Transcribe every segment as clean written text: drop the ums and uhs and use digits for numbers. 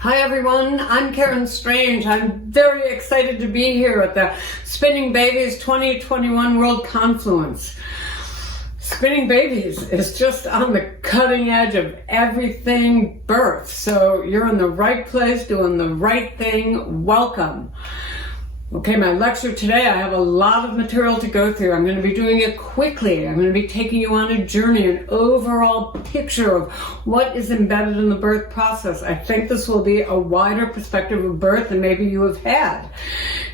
Hi everyone, I'm Karen Strange. I'm very excited to be here at the Spinning Babies 2021 World Confluence. Spinning Babies is just on the cutting edge of everything birth. So you're in the right place, doing the right thing. Welcome. Okay, my lecture today, I have a lot of material to go through. I'm going to be doing it quickly. I'm going to be taking you on a journey, an overall picture of what is embedded in the birth process. I think this will be a wider perspective of birth than maybe you have had.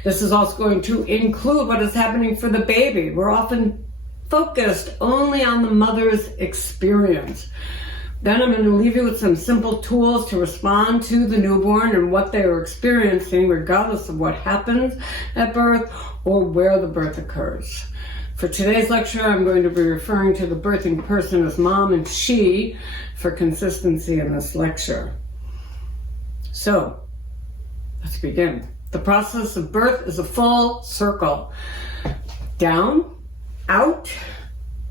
This is also going to include what is happening for the baby. We're often focused only on the mother's experience. Then I'm going to leave you with some simple tools to respond to the newborn and what they are experiencing, regardless of what happens at birth or where the birth occurs. For today's lecture, I'm going to be referring to the birthing person as mom and she for consistency in this lecture. So, let's begin. The process of birth is a full circle. Down, out,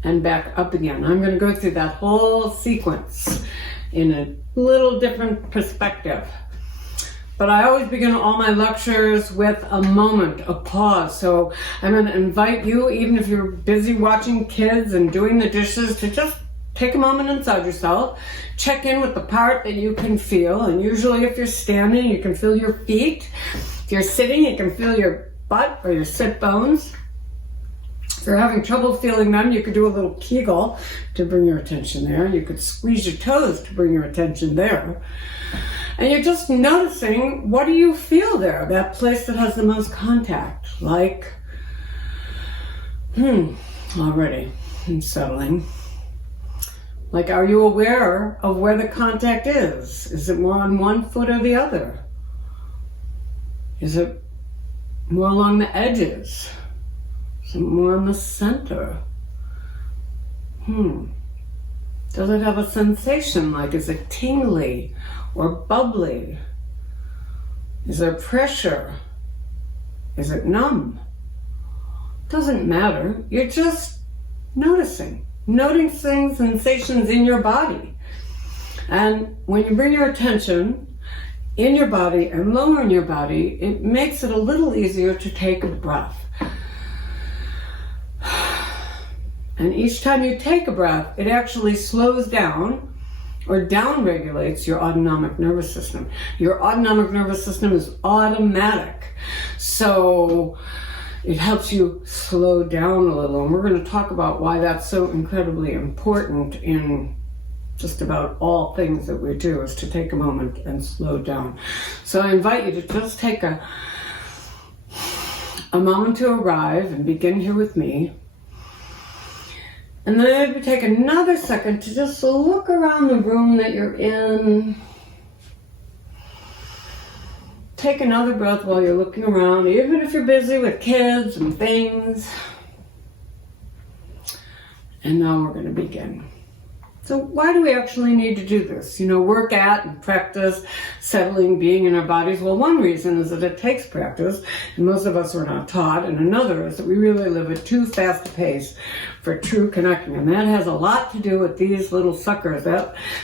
and back up again. I'm going to go through that whole sequence in a little different perspective. But I always begin all my lectures with a moment, a pause. So I'm going to invite you, even if you're busy watching kids and doing the dishes, to just take a moment inside yourself, check in with the part that you can feel. And usually if you're standing, you can feel your feet. If you're sitting, you can feel your butt or your sit bones. If you're having trouble feeling them, you could do a little Kegel to bring your attention there. You could squeeze your toes to bring your attention there. And you're just noticing, what do you feel there? That place that has the most contact. Like, already I'm settling. Like, are you aware of where the contact is? Is it more on one foot or the other? Is it more along the edges? More in the center. Does it have a sensation? Like, is it tingly or bubbly? Is there pressure? Is it numb? Doesn't matter. You're just noticing sensations in your body. And when you bring your attention in your body and lower in your body, it makes it a little easier to take a breath. And each time you take a breath, it actually slows down or down-regulates your autonomic nervous system. Your autonomic nervous system is automatic. So it helps you slow down a little. And we're going to talk about why that's so incredibly important in just about all things that we do, is to take a moment and slow down. So I invite you to just take a moment to arrive and begin here with me. And then maybe take another second to just look around the room that you're in. Take another breath while you're looking around, even if you're busy with kids and things. And now we're going to begin. So why do we actually need to do this? Work at and practice settling, being in our bodies. Well, one reason is that it takes practice, and most of us are not taught. And another is that we really live at too fast a pace for true connecting. And that has a lot to do with these little suckers.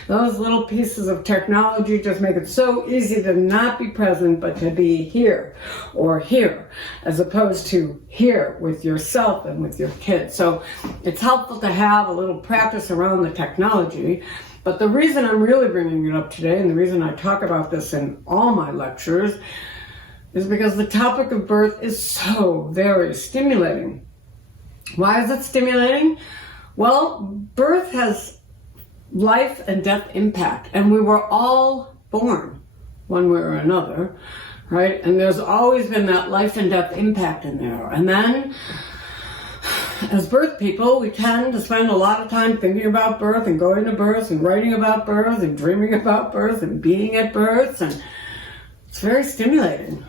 Those little pieces of technology just make it so easy to not be present, but to be here or here, as opposed to here with yourself and with your kids. So it's helpful to have a little practice around the technology. But the reason I'm really bringing it up today, and the reason I talk about this in all my lectures, is because the topic of birth is so very stimulating. Why is it stimulating? Well, birth has life and death impact, and we were all born one way or another, right? And there's always been that life and death impact in there. And then, as birth people, we tend to spend a lot of time thinking about birth and going to birth and writing about birth and dreaming about birth and being at births, and it's very stimulating.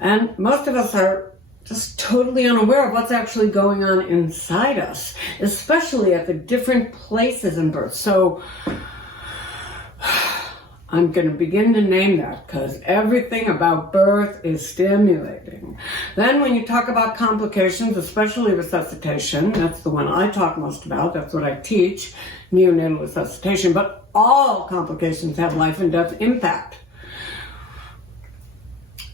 And most of us are just totally unaware of what's actually going on inside us, especially at the different places in birth. So I'm going to begin to name that, because everything about birth is stimulating. Then when you talk about complications, especially resuscitation, that's the one I talk most about, that's what I teach, neonatal resuscitation, but all complications have life and death impact.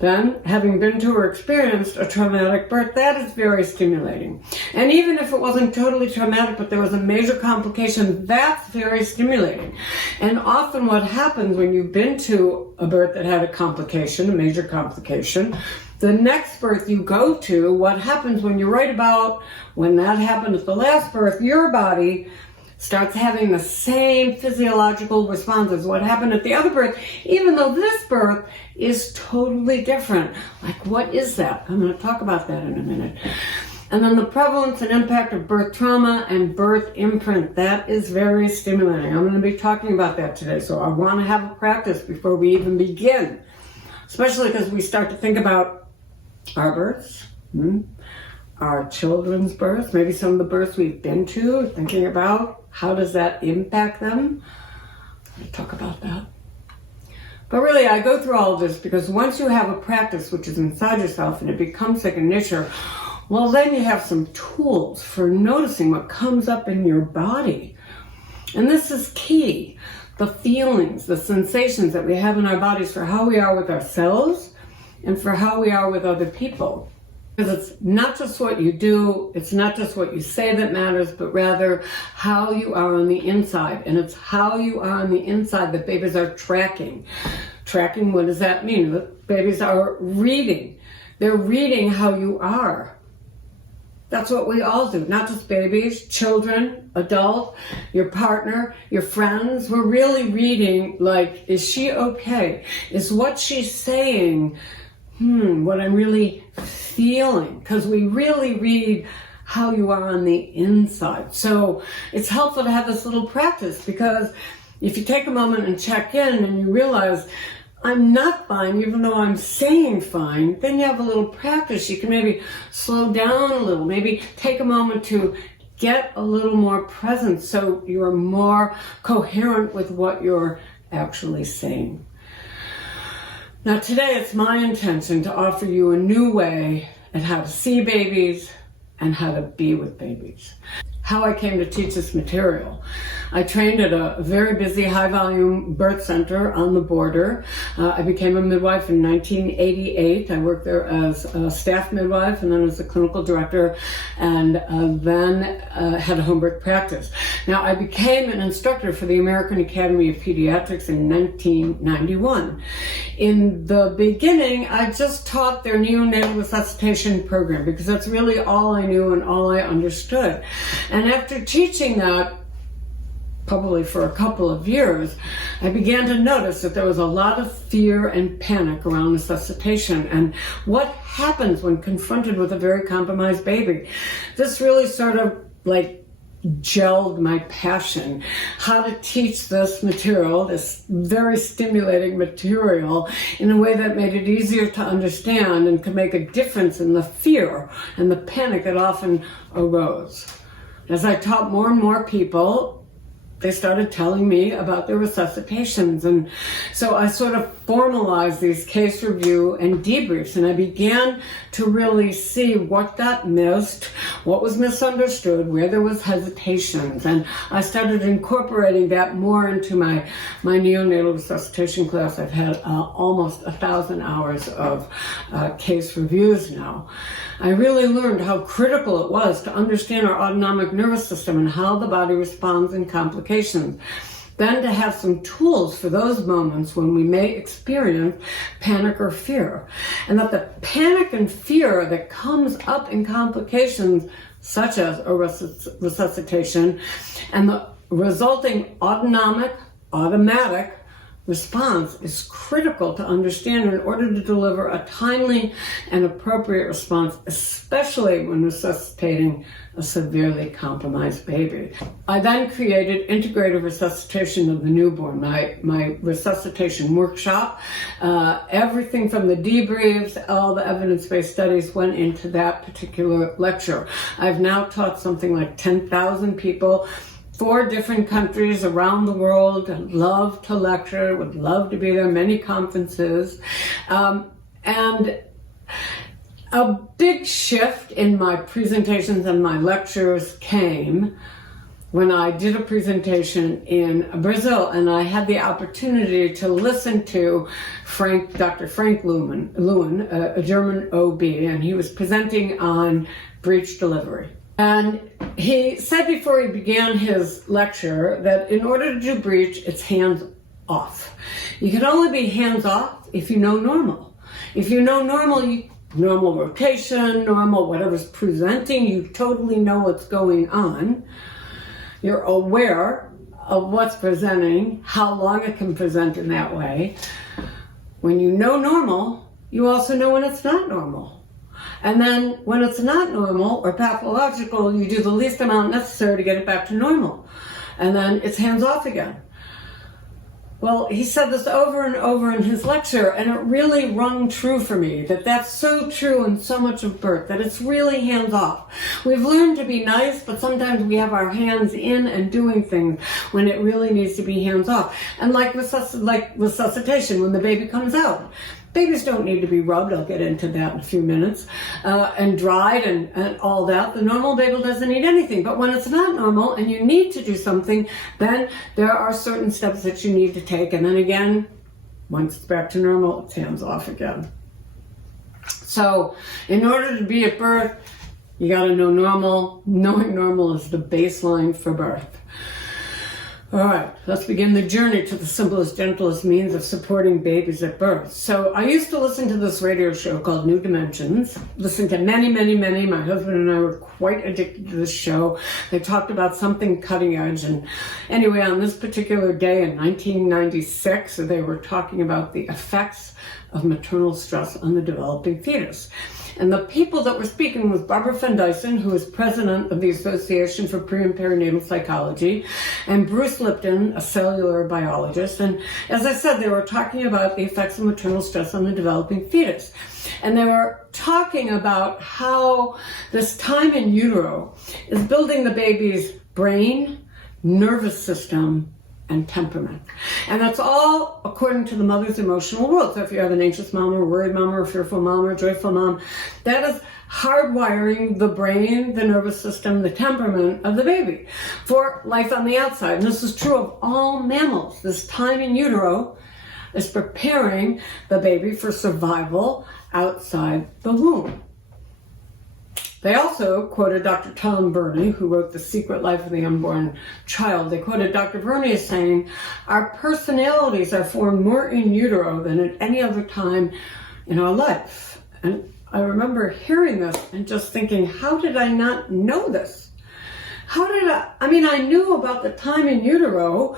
Then, having been to or experienced a traumatic birth, that is very stimulating. And even if it wasn't totally traumatic, but there was a major complication, that's very stimulating. And often what happens when you've been to a birth that had a complication, a major complication, the next birth you go to, what happens when you write about when that happened at the last birth, your body starts having the same physiological response as what happened at the other birth, even though this birth is totally different. Like, what is that? I'm going to talk about that in a minute. And then the prevalence and impact of birth trauma and birth imprint. That is very stimulating. I'm going to be talking about that today. So I want to have a practice before we even begin, especially because we start to think about our births, our children's births, maybe some of the births we've been to, thinking about how does that impact them. We'll talk about that. But really, I go through all of this because once you have a practice which is inside yourself and it becomes second nature, well, then you have some tools for noticing what comes up in your body. And this is key. The feelings, the sensations that we have in our bodies for how we are with ourselves and for how we are with other people. Because it's not just what you do, it's not just what you say that matters, but rather how you are on the inside. And it's how you are on the inside that babies are tracking. Tracking, what does that mean? That babies are reading. They're reading how you are. That's what we all do, not just babies, children, adults, your partner, your friends. We're really reading, like, is she okay? Is what she's saying what I'm really feeling? Because we really read how you are on the inside. So it's helpful to have this little practice, because if you take a moment and check in and you realize I'm not fine, even though I'm saying fine, then you have a little practice. You can maybe slow down a little, maybe take a moment to get a little more present so you're more coherent with what you're actually saying. Now today it's my intention to offer you a new way at how to see babies and how to be with babies. How I came to teach this material. I trained at a very busy high-volume birth center on the border. I became a midwife in 1988. I worked there as a staff midwife and then as a clinical director, and then had a home birth practice. Now, I became an instructor for the American Academy of Pediatrics in 1991. In the beginning, I just taught their neonatal resuscitation program because that's really all I knew and all I understood. And after teaching that, probably for a couple of years, I began to notice that there was a lot of fear and panic around resuscitation and what happens when confronted with a very compromised baby. This really sort of like gelled my passion, how to teach this material, this very stimulating material, in a way that made it easier to understand and could make a difference in the fear and the panic that often arose. As I taught more and more people, they started telling me about their resuscitations. And so I sort of formalized these case review and debriefs, and I began to really see what got missed, what was misunderstood, where there was hesitations. And I started incorporating that more into my neonatal resuscitation class. I've had almost 1,000 hours of case reviews now. I really learned how critical it was to understand our autonomic nervous system and how the body responds in complications. Then to have some tools for those moments when we may experience panic or fear. And that the panic and fear that comes up in complications such as a resuscitation and the resulting automatic response is critical to understand in order to deliver a timely and appropriate response, especially when resuscitating a severely compromised baby. I then created integrative resuscitation of the newborn, my resuscitation workshop. Everything from the debriefs, all the evidence-based studies went into that particular lecture. I've now taught something like 10,000 people, 4 different countries around the world. I'd love to lecture, would love to be there, many conferences. And a big shift in my presentations and my lectures came when I did a presentation in Brazil, and I had the opportunity to listen to Dr. Frank Lewin, a German OB, and he was presenting on breech delivery. And he said before he began his lecture that in order to do breech, it's hands off. You can only be hands off if you know normal. If you know normal, normal rotation, normal whatever's presenting, you totally know what's going on. You're aware of what's presenting, how long it can present in that way. When you know normal, you also know when it's not normal. And then when it's not normal or pathological, you do the least amount necessary to get it back to normal. And then it's hands off again. Well, he said this over and over in his lecture, and it really rung true for me, that that's so true in so much of birth, that it's really hands off. We've learned to be nice, but sometimes we have our hands in and doing things when it really needs to be hands off. And like resuscitation, when the baby comes out. Babies don't need to be rubbed, I'll get into that in a few minutes, and dried and all that. The normal baby doesn't need anything. But when it's not normal and you need to do something, then there are certain steps that you need to take. And then again, once it's back to normal, it's hands off again. So in order to be at birth, you got to know normal. Knowing normal is the baseline for birth. All right, let's begin the journey to the simplest, gentlest means of supporting babies at birth. So I used to listen to this radio show called New Dimensions. Listened to many. My husband and I were quite addicted to this show. They talked about something cutting edge. And anyway, on this particular day in 1996, they were talking about the effects of maternal stress on the developing fetus. And the people that were speaking was Barbara Van Dyson, who is president of the Association for Pre- and Perinatal Psychology, and Bruce Lipton, a cellular biologist. And as I said, they were talking about the effects of maternal stress on the developing fetus. And they were talking about how this time in utero is building the baby's brain, nervous system, and temperament. And that's all according to the mother's emotional world. So if you have an anxious mom or worried mom or a fearful mom or a joyful mom, that is hardwiring the brain, the nervous system, the temperament of the baby for life on the outside. And this is true of all mammals. This time in utero is preparing the baby for survival outside the womb. They also quoted Dr. Tom Burney, who wrote The Secret Life of the Unborn Child. They quoted Dr. Burney as saying, "Our personalities are formed more in utero than at any other time in our life." And I remember hearing this and just thinking, how did I not know this? I knew about the time in utero,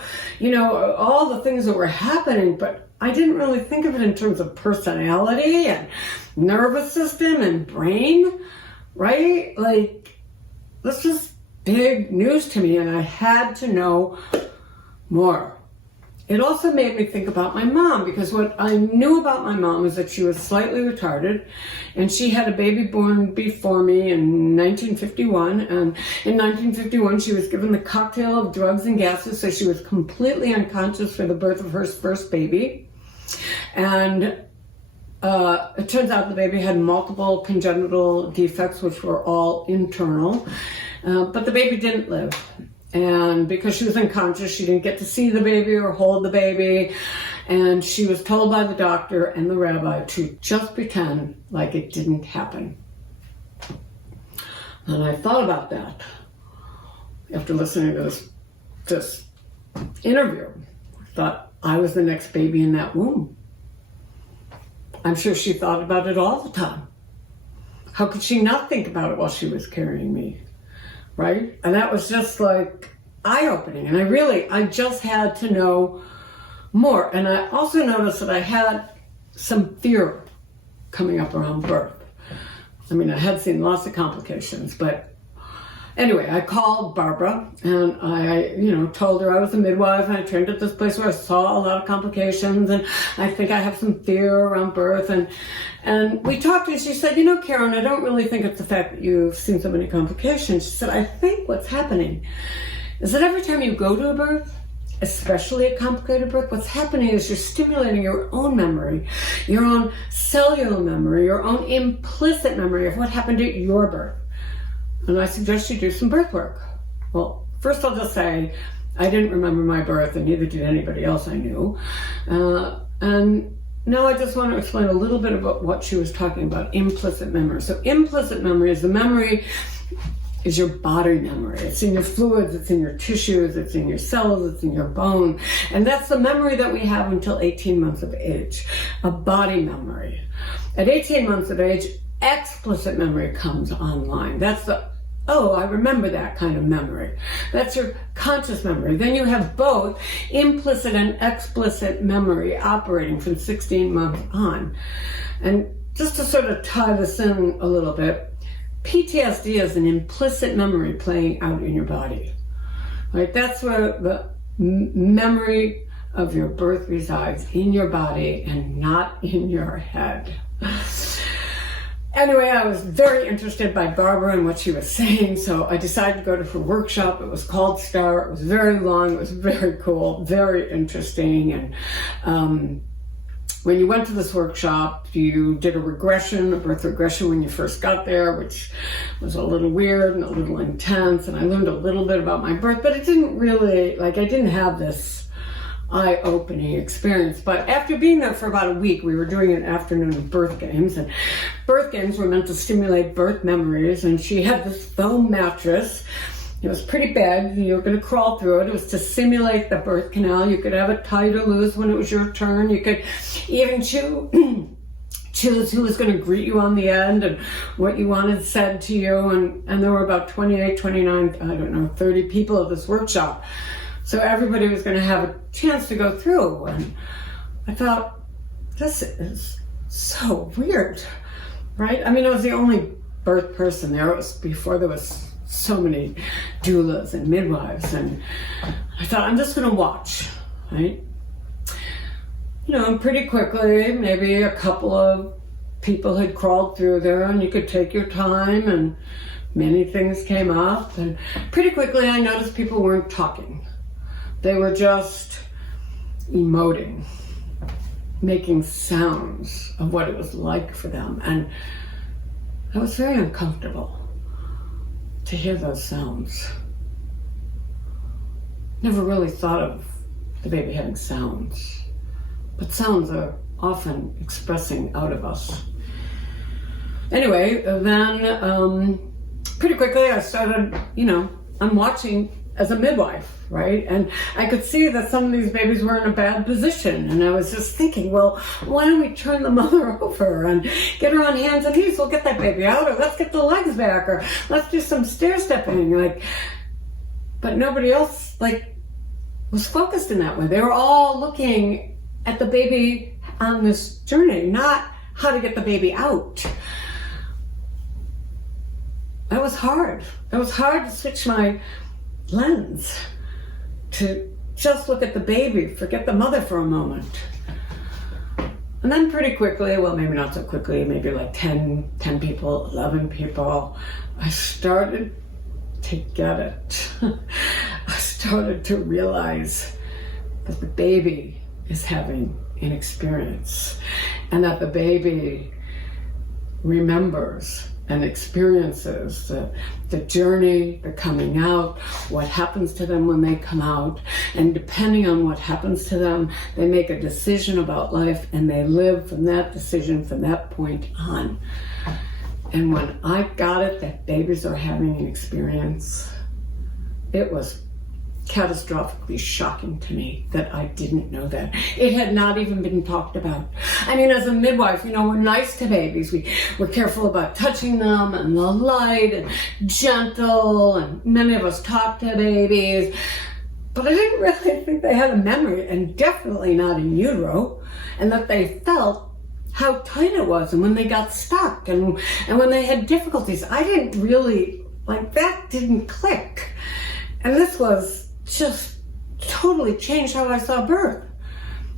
all the things that were happening, but I didn't really think of it in terms of personality and nervous system and brain. Right? This was big news to me, and I had to know more. It also made me think about my mom, because what I knew about my mom was that she was slightly retarded, and she had a baby born before me in 1951, and in 1951 she was given the cocktail of drugs and gases, so she was completely unconscious for the birth of her first baby. And it turns out the baby had multiple congenital defects, which were all internal, but the baby didn't live. And because she was unconscious, she didn't get to see the baby or hold the baby. And she was told by the doctor and the rabbi to just pretend like it didn't happen. And I thought about that after listening to this interview. I thought I was the next baby in that womb. I'm sure she thought about it all the time. How could she not think about it while she was carrying me, right? And that was just eye-opening. And I just had to know more. And I also noticed that I had some fear coming up around birth. I had seen lots of complications, but anyway, I called Barbara and I, told her I was a midwife and I trained at this place where I saw a lot of complications and I think I have some fear around birth. And we talked and she said, Karen, I don't really think it's the fact that you've seen so many complications. She said, I think what's happening is that every time you go to a birth, especially a complicated birth, what's happening is you're stimulating your own memory, your own cellular memory, your own implicit memory of what happened at your birth. And I suggest you do some birth work. Well, first I'll just say, I didn't remember my birth, and neither did anybody else I knew. And now I just want to explain a little bit about what she was talking about, implicit memory. So implicit memory is your body memory. It's in your fluids, it's in your tissues, it's in your cells, it's in your bone. And that's the memory that we have until 18 months of age, a body memory. At 18 months of age, explicit memory comes online. That's the, oh, I remember that kind of memory. That's your conscious memory. Then you have both implicit and explicit memory operating from 16 months on. And just to sort of tie this in a little bit, PTSD is an implicit memory playing out in your body. Right? That's where the memory of your birth resides, in your body and not in your head. Anyway, I was very interested by Barbara and what she was saying, so I decided to go to her workshop. It was called STAR. It was very long. It was very cool, very interesting. And when you went to this workshop, you did a birth regression when you first got there, which was a little weird and a little intense. And I learned a little bit about my birth, but it didn't really, I didn't have this eye-opening experience. But after being there for about a week, we were doing an afternoon of birth games, and birth games were meant to stimulate birth memories. And she had this foam mattress. It was pretty big. You were going to crawl through it. It was to simulate the birth canal. You could have it tight or loose when it was your turn. You could even choose who was going to greet you on the end and what you wanted said to you. And there were about 28, 29, 30 people at this workshop. So everybody was going to have a chance to go through. And I thought, this is so weird, right? I mean, I was the only birth person there. It was before there was so many doulas and midwives. And I thought, I'm just going to watch, right? And pretty quickly, maybe a couple of people had crawled through there, and you could take your time, and many things came up. And pretty quickly, I noticed people weren't talking. They were just emoting, making sounds of what it was like for them. And I was very uncomfortable to hear those sounds. Never really thought of the baby having sounds, but sounds are often expressing out of us. Anyway, then pretty quickly I started, I'm watching as a midwife, right? And I could see that some of these babies were in a bad position. And I was just thinking, well, why don't we turn the mother over and get her on hands and knees? We'll get that baby out, or let's get the legs back, or let's do some stair stepping. But nobody else, was focused in that way. They were all looking at the baby on this journey, not how to get the baby out. That was hard. It was hard to switch my lens to just look at the baby, forget the mother for a moment. And then pretty quickly, well, maybe not so quickly, maybe 10 people, 11 people, I started to get it. I started to realize that the baby is having an experience, and that the baby remembers and experiences the journey, the coming out, what happens to them when they come out. And depending on what happens to them, they make a decision about life, and they live from that decision from that point on. And when I got it that babies are having an experience, it was catastrophically shocking to me that I didn't know that. It had not even been talked about. I mean, as a midwife, we're nice to babies. We're careful about touching them, and the light, and gentle, and many of us talk to babies. But I didn't really think they had a memory, and definitely not in utero, and that they felt how tight it was, and when they got stuck, and when they had difficulties. I didn't really, that didn't click. And this was just totally changed how I saw birth.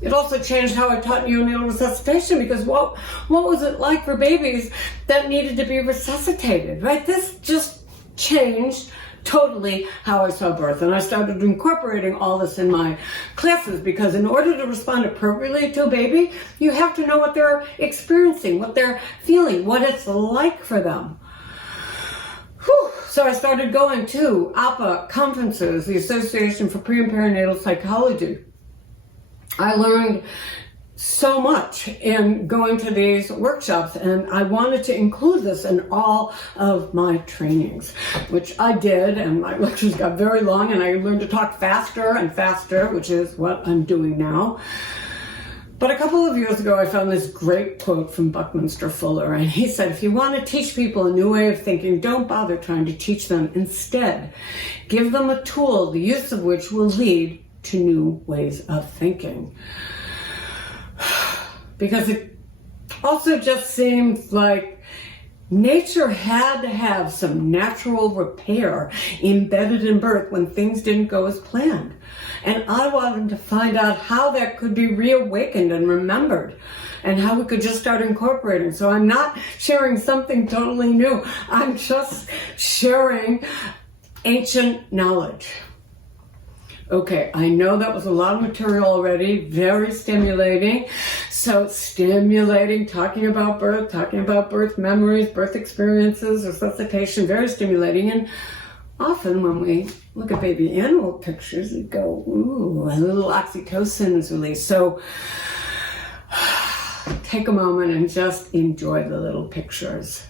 It also changed how I taught neonatal resuscitation, because what was it like for babies that needed to be resuscitated, right? This just changed totally how I saw birth. And I started incorporating all this in my classes, because in order to respond appropriately to a baby, you have to know what they're experiencing, what they're feeling, what it's like for them. So I started going to APA conferences, the Association for Pre and Perinatal Psychology. I learned so much in going to these workshops, and I wanted to include this in all of my trainings, which I did, and my lectures got very long, and I learned to talk faster and faster, which is what I'm doing now. But a couple of years ago, I found this great quote from Buckminster Fuller, and he said, if you want to teach people a new way of thinking, don't bother trying to teach them. Instead, give them a tool, the use of which will lead to new ways of thinking. Because it also just seems like nature had to have some natural repair embedded in birth when things didn't go as planned. And I wanted to find out how that could be reawakened and remembered, and how we could just start incorporating. So I'm not sharing something totally new. I'm just sharing ancient knowledge. Okay, I know that was a lot of material already, very stimulating. So stimulating, talking about birth memories, birth experiences, resuscitation, very stimulating. And often when we look at baby animal pictures, we go, ooh, a little oxytocin is released. So take a moment and just enjoy the little pictures.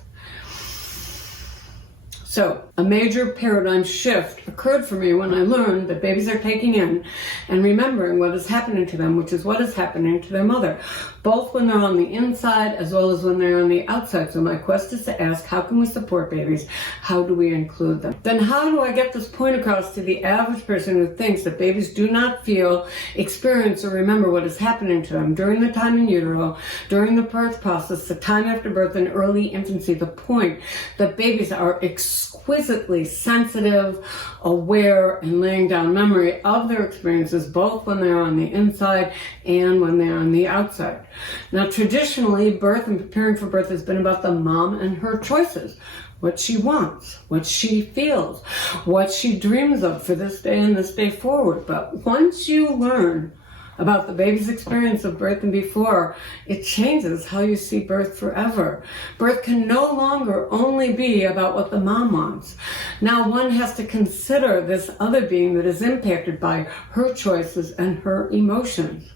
So a major paradigm shift occurred for me when I learned that babies are taking in and remembering what is happening to them, which is what is happening to their mother, both when they're on the inside as well as when they're on the outside. So my quest is to ask, how can we support babies? How do we include them? Then how do I get this point across to the average person who thinks that babies do not feel, experience, or remember what is happening to them during the time in utero, during the birth process, the time after birth, and early infancy? The point that babies are exquisitely sensitive, aware, and laying down memory of their experiences, both when they're on the inside and when they're on the outside. Now, traditionally, birth and preparing for birth has been about the mom and her choices, what she wants, what she feels, what she dreams of for this day and this day forward. But once you learn about the baby's experience of birth and before, it changes how you see birth forever. Birth can no longer only be about what the mom wants. Now one has to consider this other being that is impacted by her choices and her emotions.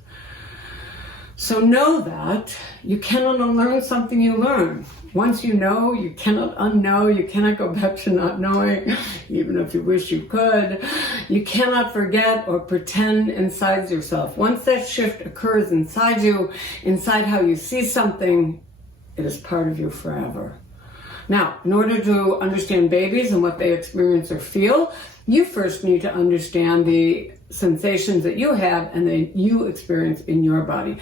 So know that you cannot unlearn something you learn. Once you know, you cannot unknow. You cannot go back to not knowing, even if you wish you could. You cannot forget or pretend inside yourself. Once that shift occurs inside you, inside how you see something, it is part of you forever. Now, in order to understand babies and what they experience or feel, you first need to understand the sensations that you have and that you experience in your body,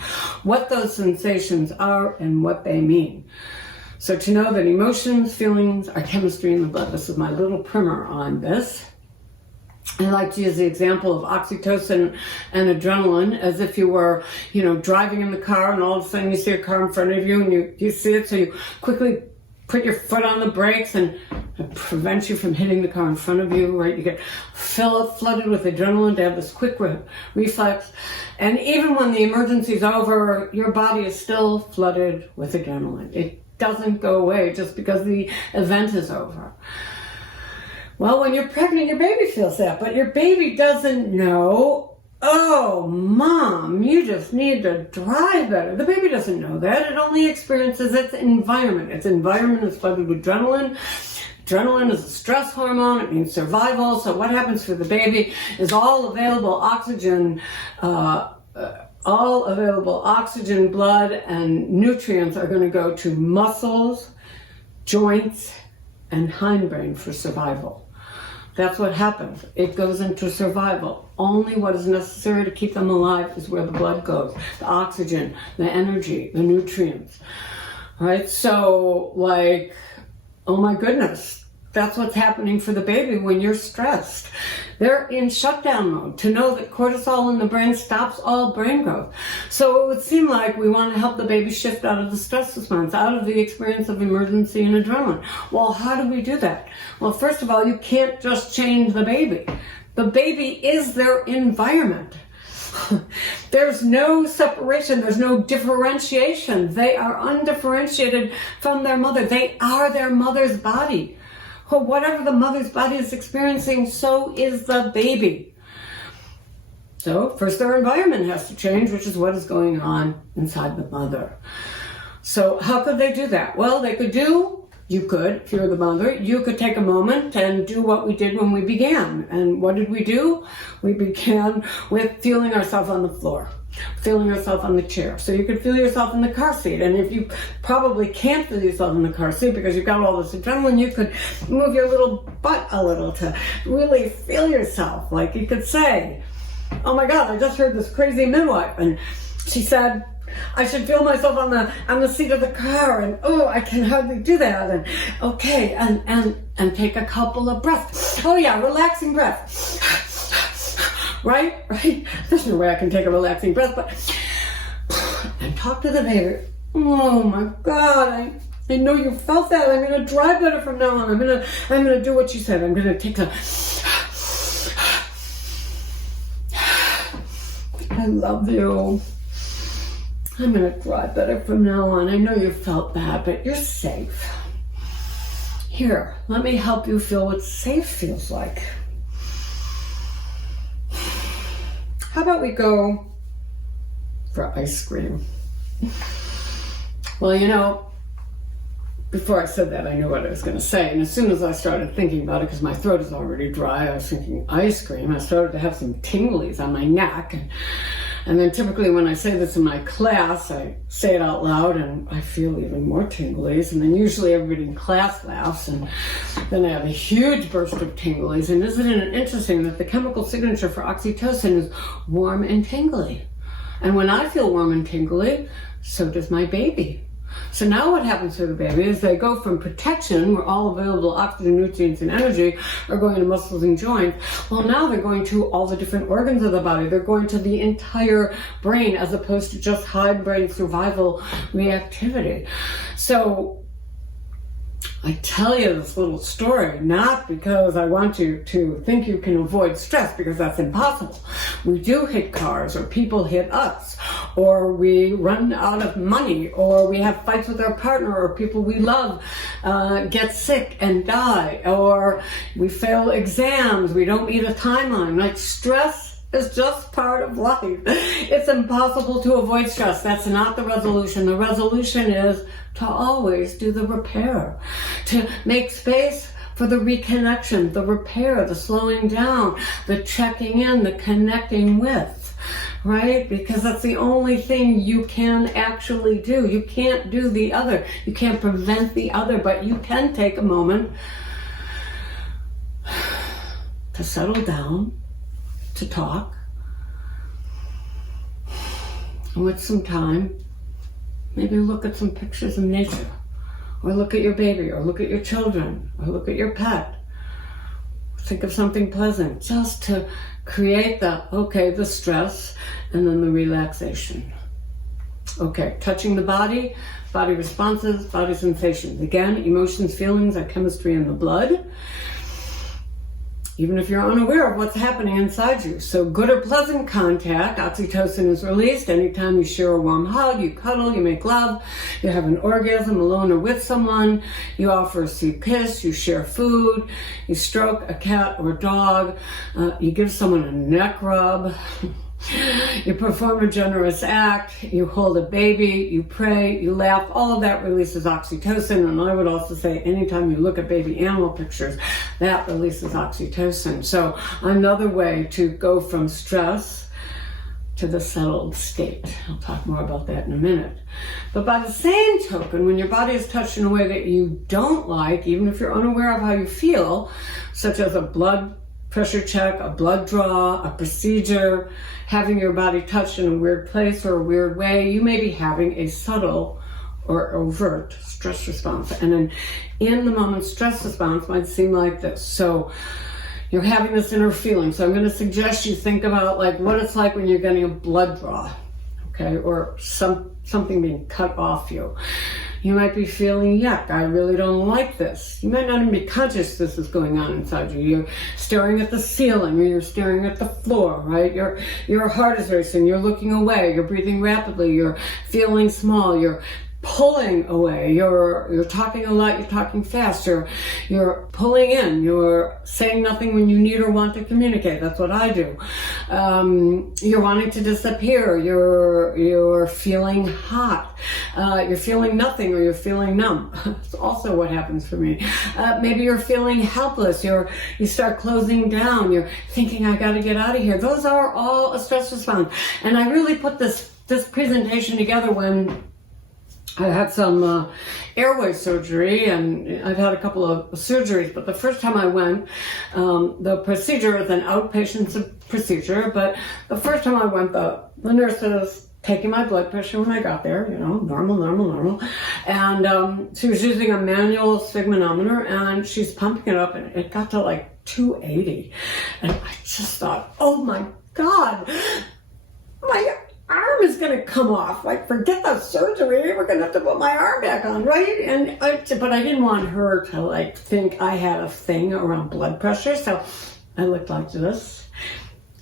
what those sensations are and what they mean. So to know that emotions, feelings are chemistry in the blood. This is my little primer on this. I like to use the example of oxytocin and adrenaline as if you were, driving in the car and all of a sudden you see a car in front of you and you see it, so you quickly put your foot on the brakes and it prevents you from hitting the car in front of you, right? You get flooded with adrenaline to have this quick reflex. And even when the emergency is over, your body is still flooded with adrenaline. It doesn't go away just because the event is over. Well, when you're pregnant, your baby feels that, but your baby doesn't know, oh, mom, you just need to drive better. The baby doesn't know that. It only experiences its environment. Its environment is flooded with adrenaline. Adrenaline is a stress hormone. It means survival. So what happens for the baby is all available oxygen, blood, and nutrients are going to go to muscles, joints, and hindbrain for survival. That's what happens. It goes into survival. Only what is necessary to keep them alive is where the blood goes, the oxygen, the energy, the nutrients. All right? So, oh my goodness, that's what's happening for the baby when you're stressed. They're in shutdown mode to know that cortisol in the brain stops all brain growth. So it would seem like we want to help the baby shift out of the stress response, out of the experience of emergency and adrenaline. Well, how do we do that? Well, first of all, you can't just change the baby. The baby is their environment. There's no separation. There's no differentiation. They are undifferentiated from their mother. They are their mother's body. or whatever the mother's body is experiencing, so is the baby. So first their environment has to change, which is what is going on inside the mother. So how could they do that? Well, you could, if you're the mother, you could take a moment and do what we did when we began. And what did we do? We began with feeling ourselves on the floor, feeling yourself on the chair. So you could feel yourself in the car seat. And if you probably can't feel yourself in the car seat because you've got all this adrenaline, you could move your little butt a little to really feel yourself. Like you could say, oh my God, I just heard this crazy midwife. And she said, I should feel myself on the seat of the car, and oh, I can hardly do that, and okay, and take a couple of breaths. Oh yeah, relaxing breath. Right? There's no way I can take a relaxing breath, but and talk to the baby. Oh my God, I know you felt that. I'm gonna drive better from now on. I'm gonna do what you said. I'm gonna take I love you. I'm going to drive better from now on. I know you felt bad, but you're safe. Here, let me help you feel what safe feels like. How about we go for ice cream? Well, before I said that, I knew what I was going to say. And as soon as I started thinking about it, because my throat is already dry, I was thinking ice cream. I started to have some tinglies on my neck. And then typically when I say this in my class, I say it out loud and I feel even more tinglies. And then usually everybody in class laughs, and then I have a huge burst of tinglies. And isn't it interesting that the chemical signature for oxytocin is warm and tingly? And when I feel warm and tingly, so does my baby. So now what happens to the baby is they go from protection, where all available oxygen, nutrients, and energy are going to muscles and joints. Well, now they're going to all the different organs of the body. They're going to the entire brain, as opposed to just hindbrain survival reactivity. So I tell you this little story, not because I want you to think you can avoid stress, because that's impossible. We do hit cars, or people hit us, or we run out of money, or we have fights with our partner, or people we love get sick and die, or we fail exams, we don't meet a timeline. Like, stress is just part of life. It's impossible to avoid stress. That's not the resolution. The resolution is to always do the repair, to make space for the reconnection, the repair, the slowing down, the checking in, the connecting with, right? Because that's the only thing you can actually do. You can't do the other. You can't prevent the other, but you can take a moment to settle down, to talk, and with some time, maybe look at some pictures of nature, or look at your baby, or look at your children, or look at your pet. Think of something pleasant, just to create the stress, and then the relaxation. Okay, touching the body responses, body sensations. Again, emotions, feelings are chemistry in the blood, even if you're unaware of what's happening inside you. So good or pleasant contact, oxytocin is released. Anytime you share a warm hug, you cuddle, you make love, you have an orgasm alone or with someone, you offer a sweet kiss, you share food, you stroke a cat or dog, you give someone a neck rub, you perform a generous act, you hold a baby, you pray, you laugh, all of that releases oxytocin. And I would also say anytime you look at baby animal pictures, that releases oxytocin. So another way to go from stress to the settled state. I'll talk more about that in a minute. But by the same token, when your body is touched in a way that you don't like, even if you're unaware of how you feel, such as a blood pressure check, a blood draw, a procedure, having your body touched in a weird place or a weird way, you may be having a subtle or overt stress response. And then in the moment, stress response might seem like this. So you're having this inner feeling. So I'm going to suggest you think about like what it's like when you're getting a blood draw, okay, or something being cut off you. You might be feeling, yuck, I really don't like this. You might not even be conscious this is going on inside you. You're staring at the ceiling, or you're staring at the floor, right? Your heart is racing, you're looking away, you're breathing rapidly, you're feeling small, you're pulling away, you're talking a lot, you're talking fast, you're pulling in, you're saying nothing when you need or want to communicate. That's what I do. You're wanting to disappear, you're feeling hot, you're feeling nothing, or you're feeling numb. That's also what happens for me. Maybe you're feeling helpless, you start closing down, you're thinking, I gotta get out of here. Those are all a stress response. And I really put this presentation together when I had some airway surgery, and I've had a couple of surgeries, but the first time I went, the procedure is an outpatient procedure, but the first time I went, the nurses taking my blood pressure when I got there, normal. And she was using a manual sphygmomanometer, and she's pumping it up, and it got to like 280. And I just thought, oh my God, my arm is going to come off. Like, forget the surgery. We're going to have to put my arm back on, right? But I didn't want her to like think I had a thing around blood pressure. So I looked like this,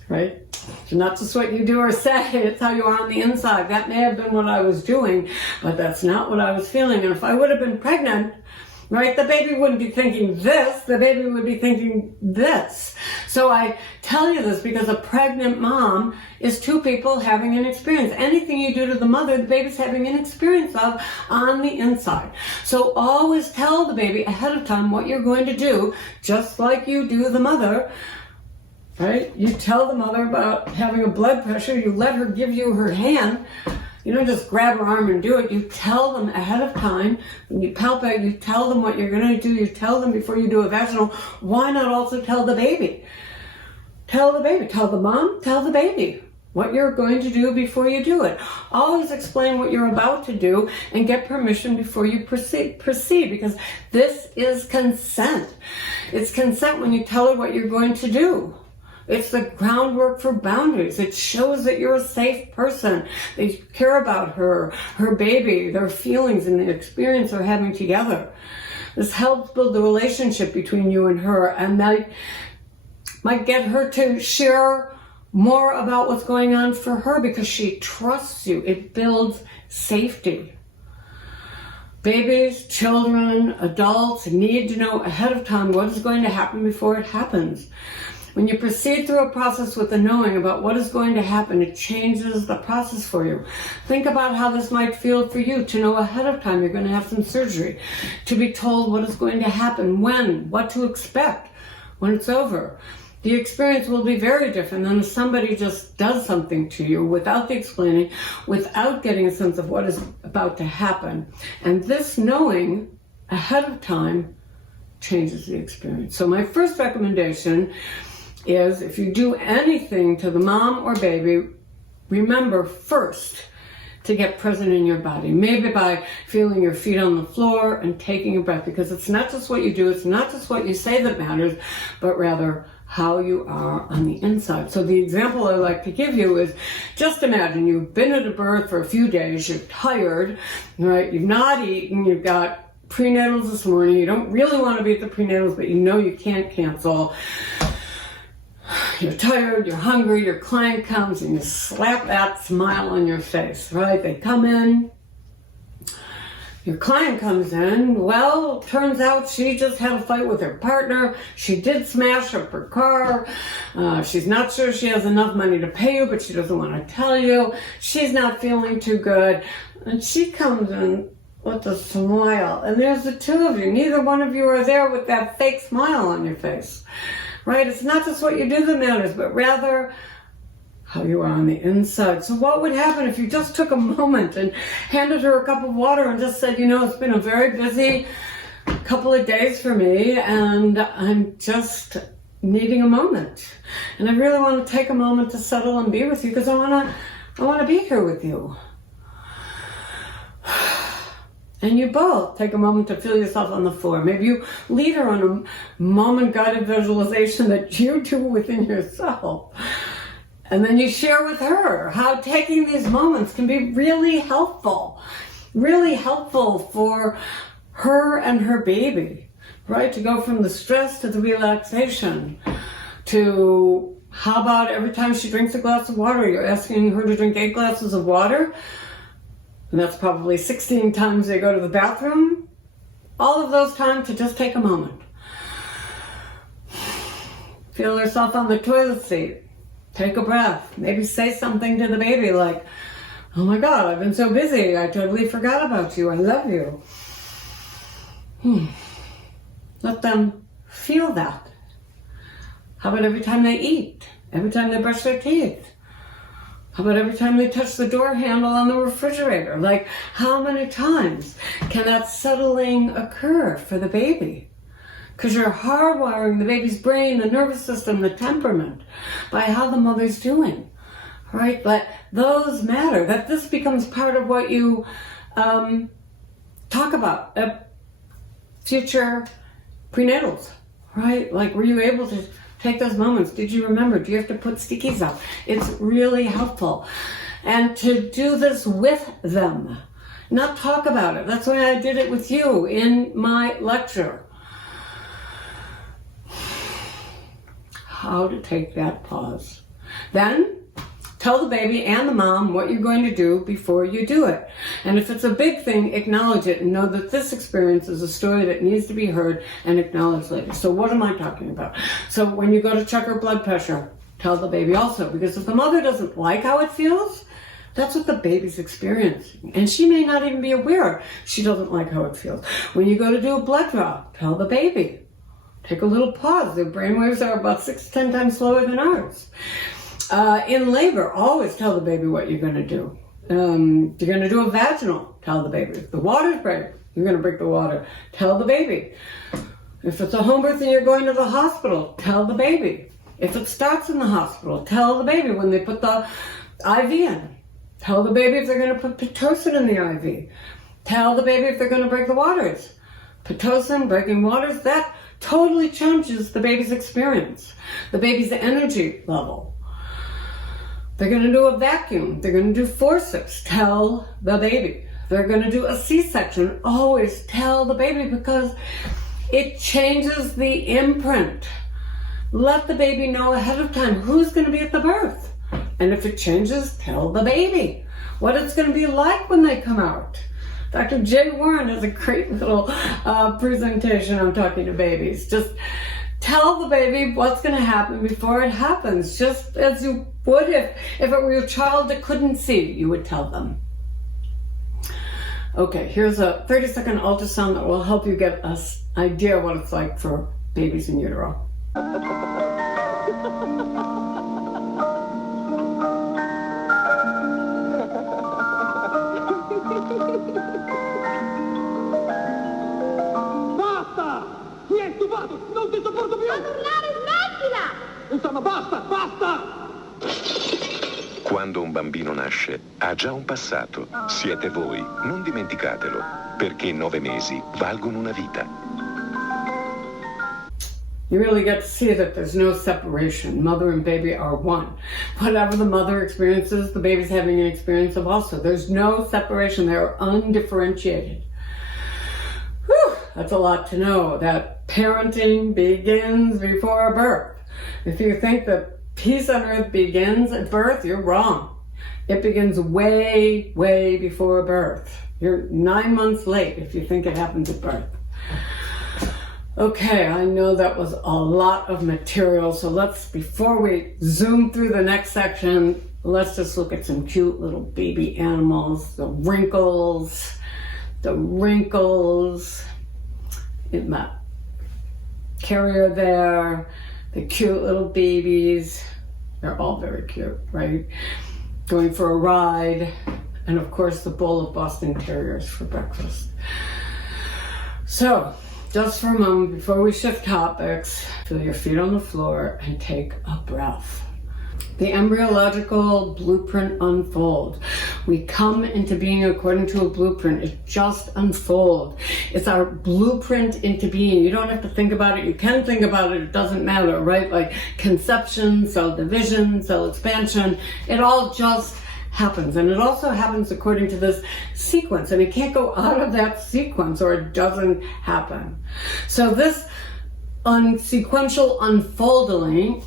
right? It's not just what you do or say, it's how you are on the inside. That may have been what I was doing, but that's not what I was feeling. And if I would have been pregnant, right, the baby wouldn't be thinking this, the baby would be thinking this. So I tell you this because a pregnant mom is two people having an experience. Anything you do to the mother, the baby's having an experience of on the inside. So always tell the baby ahead of time what you're going to do, just like you do the mother, right? You tell the mother about having a blood pressure, you let her give you her hand. You don't just grab her arm and do it. You tell them ahead of time. When you palpate, you tell them what you're going to do. You tell them before you do a vaginal. Why not also tell the baby? Tell the baby. Tell the mom. Tell the baby what you're going to do before you do it. Always explain what you're about to do and get permission before you proceed, because this is consent. It's consent when you tell her what you're going to do. It's the groundwork for boundaries. It shows that you're a safe person. They care about her baby, their feelings, and the experience they're having together. This helps build the relationship between you and her, and might get her to share more about what's going on for her because she trusts you. It builds safety. Babies, children, adults need to know ahead of time what is going to happen before it happens. When you proceed through a process with the knowing about what is going to happen, it changes the process for you. Think about how this might feel for you to know ahead of time you're going to have some surgery, to be told what is going to happen, when, what to expect when it's over. The experience will be very different than if somebody just does something to you without the explaining, without getting a sense of what is about to happen. And this knowing ahead of time changes the experience. So my first recommendation is, if you do anything to the mom or baby, remember first to get present in your body. Maybe by feeling your feet on the floor and taking a breath, because it's not just what you do, it's not just what you say that matters, but rather how you are on the inside. So the example I like to give you is, just imagine you've been at a birth for a few days, you're tired, right? You've not eaten, you've got prenatals this morning, you don't really want to be at the prenatals, but you know you can't cancel. You're tired, you're hungry, your client comes and you slap that smile on your face, right? They come in, your client comes in, well, turns out she just had a fight with her partner, she did smash up her car, she's not sure she has enough money to pay you, but she doesn't want to tell you, she's not feeling too good, and she comes in with a smile, and there's the two of you, neither one of you are there with that fake smile on your face. Right? It's not just what you do that matters, but rather how you are on the inside. So what would happen if you just took a moment and handed her a cup of water and just said, it's been a very busy couple of days for me, and I'm just needing a moment. And I really want to take a moment to settle and be with you because I want to be here with you. And you both take a moment to feel yourself on the floor. Maybe you lead her on a moment-guided visualization that you do within yourself. And then you share with her how taking these moments can be really helpful for her and her baby, right? To go from the stress to the relaxation, to how about every time she drinks a glass of water, you're asking her to drink 8 glasses of water? And that's probably 16 times they go to the bathroom. All of those times to just take a moment. Feel yourself on the toilet seat. Take a breath. Maybe say something to the baby like, oh my God, I've been so busy. I totally forgot about you. I love you. Let them feel that. How about every time they eat? Every time they brush their teeth? How about every time they touch the door handle on the refrigerator? Like, how many times can that settling occur for the baby? Because you're hardwiring the baby's brain, the nervous system, the temperament by how the mother's doing, right? But those matter. That this becomes part of what you talk about at future prenatals, right? Like, were you able to take those moments? Did you remember? Do you have to put stickies up? It's really helpful. And to do this with them, not talk about it. That's why I did it with you in my lecture. How to take that pause. Then tell the baby and the mom what you're going to do before you do it. And if it's a big thing, acknowledge it and know that this experience is a story that needs to be heard and acknowledged later. So what am I talking about? So when you go to check her blood pressure, tell the baby also, because if the mother doesn't like how it feels, that's what the baby's experiencing. And she may not even be aware she doesn't like how it feels. When you go to do a blood draw, tell the baby. Take a little pause. Their brainwaves are about 6 to 10 times slower than ours. In labor, always tell the baby what you're going to do. You're going to do a vaginal, tell the baby. If the water's break, you're going to break the water. Tell the baby. If it's a home birth and you're going to the hospital, tell the baby. If it starts in the hospital, tell the baby when they put the IV in. Tell the baby if they're going to put Pitocin in the IV. Tell the baby if they're going to break the waters. Pitocin, breaking waters, that totally changes the baby's experience, the baby's energy level. They're going to do a vacuum. They're going to do forceps. Tell the baby. They're going to do a C-section. Always tell the baby, because it changes the imprint. Let the baby know ahead of time who's going to be at the birth. And if it changes, tell the baby what it's going to be like when they come out. Dr. Jay Warren has a great little presentation on talking to babies. Just tell the baby what's going to happen before it happens, just as you would if it were your child that couldn't see, you would tell them. Okay, here's a 30-second ultrasound that will help you get an idea what it's like for babies in utero. Non ti sopporto più! Non urlare, smettila! Insomma, basta, basta! Quando un bambino nasce, ha già un passato. Siete voi, non dimenticatelo, perché 9 mesi valgono una vita. You really get to see that there's no separation. Mother and baby are one. Whatever the mother experiences, the baby's having an experience of also. There's no separation. They're undifferentiated. Whew, that's a lot to know, that parenting begins before birth. If you think that peace on earth begins at birth, you're wrong. It begins way, way before birth. You're 9 months late if you think it happens at birth. Okay, I know that was a lot of material, so before we zoom through the next section, let's just look at some cute little baby animals, the wrinkles in that carrier there, the cute little babies. They're all very cute, right? Going for a ride, and of course the bowl of Boston Terriers for breakfast. So, just for a moment before we shift topics, feel your feet on the floor and take a breath. The embryological blueprint unfold. We come into being according to a blueprint. It just unfolds. It's our blueprint into being. You don't have to think about it. You can think about it. It doesn't matter, right? Like conception, cell division, cell expansion. It all just happens. And it also happens according to this sequence. And it can't go out of that sequence or it doesn't happen. So this sequential unfolding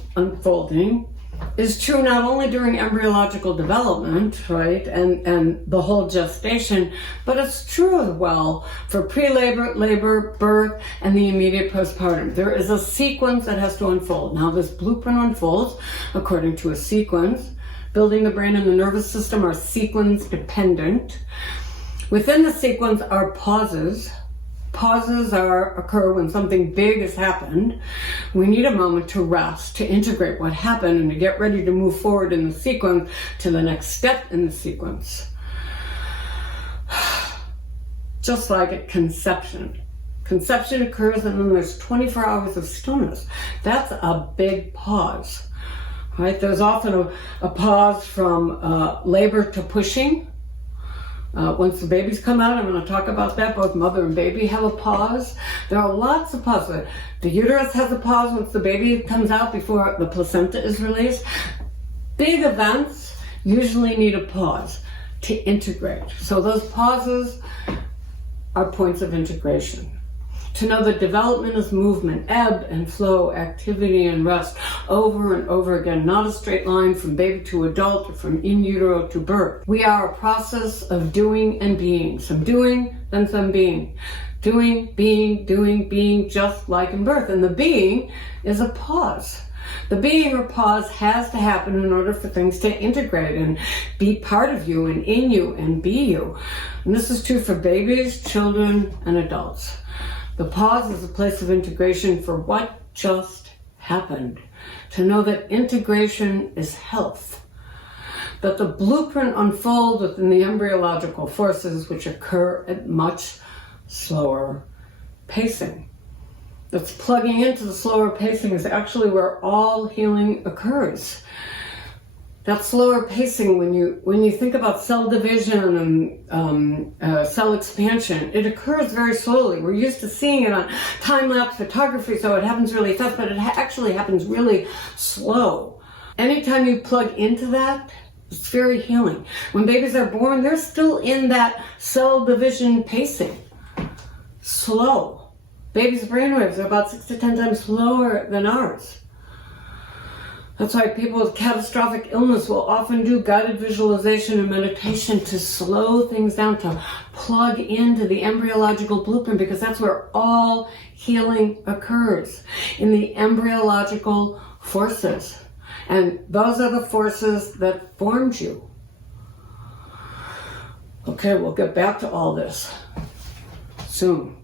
is true not only during embryological development, right, and the whole gestation, but it's true as well for pre-labor, labor, birth, and the immediate postpartum. There is a sequence that has to unfold. Now, this blueprint unfolds according to a sequence. Building the brain and the nervous system are sequence dependent. Within the sequence are pauses. Pauses occur when something big has happened. We need a moment to rest, to integrate what happened, and to get ready to move forward in the sequence to the next step in the sequence. Just like at conception. Conception occurs and then there's 24 hours of stillness. That's a big pause. Right? There's often a pause from labor to pushing. Once the babies come out, I'm going to talk about that. Both mother and baby have a pause. There are lots of pauses. The uterus has a pause once the baby comes out before the placenta is released. Big events usually need a pause to integrate. So those pauses are points of integration. To know that development is movement, ebb and flow, activity and rest, over and over again, not a straight line from baby to adult or from in utero to birth. We are a process of doing and being. Some doing, then some being. Doing, being, just like in birth. And the being is a pause. The being or pause has to happen in order for things to integrate and be part of you and in you and be you. And this is true for babies, children, and adults. The pause is a place of integration for what just happened. To know that integration is health. That the blueprint unfolds within the embryological forces which occur at much slower pacing. That's plugging into the slower pacing is actually where all healing occurs. That slower pacing, when you think about cell division and cell expansion, it occurs very slowly. We're used to seeing it on time-lapse photography, so it happens really fast, but it actually happens really slow. Anytime you plug into that, it's very healing. When babies are born, they're still in that cell division pacing. Slow. Babies' brainwaves are about 6 to 10 times slower than ours. That's why people with catastrophic illness will often do guided visualization and meditation to slow things down, to plug into the embryological blueprint, because that's where all healing occurs, in the embryological forces. And those are the forces that formed you. Okay, we'll get back to all this soon.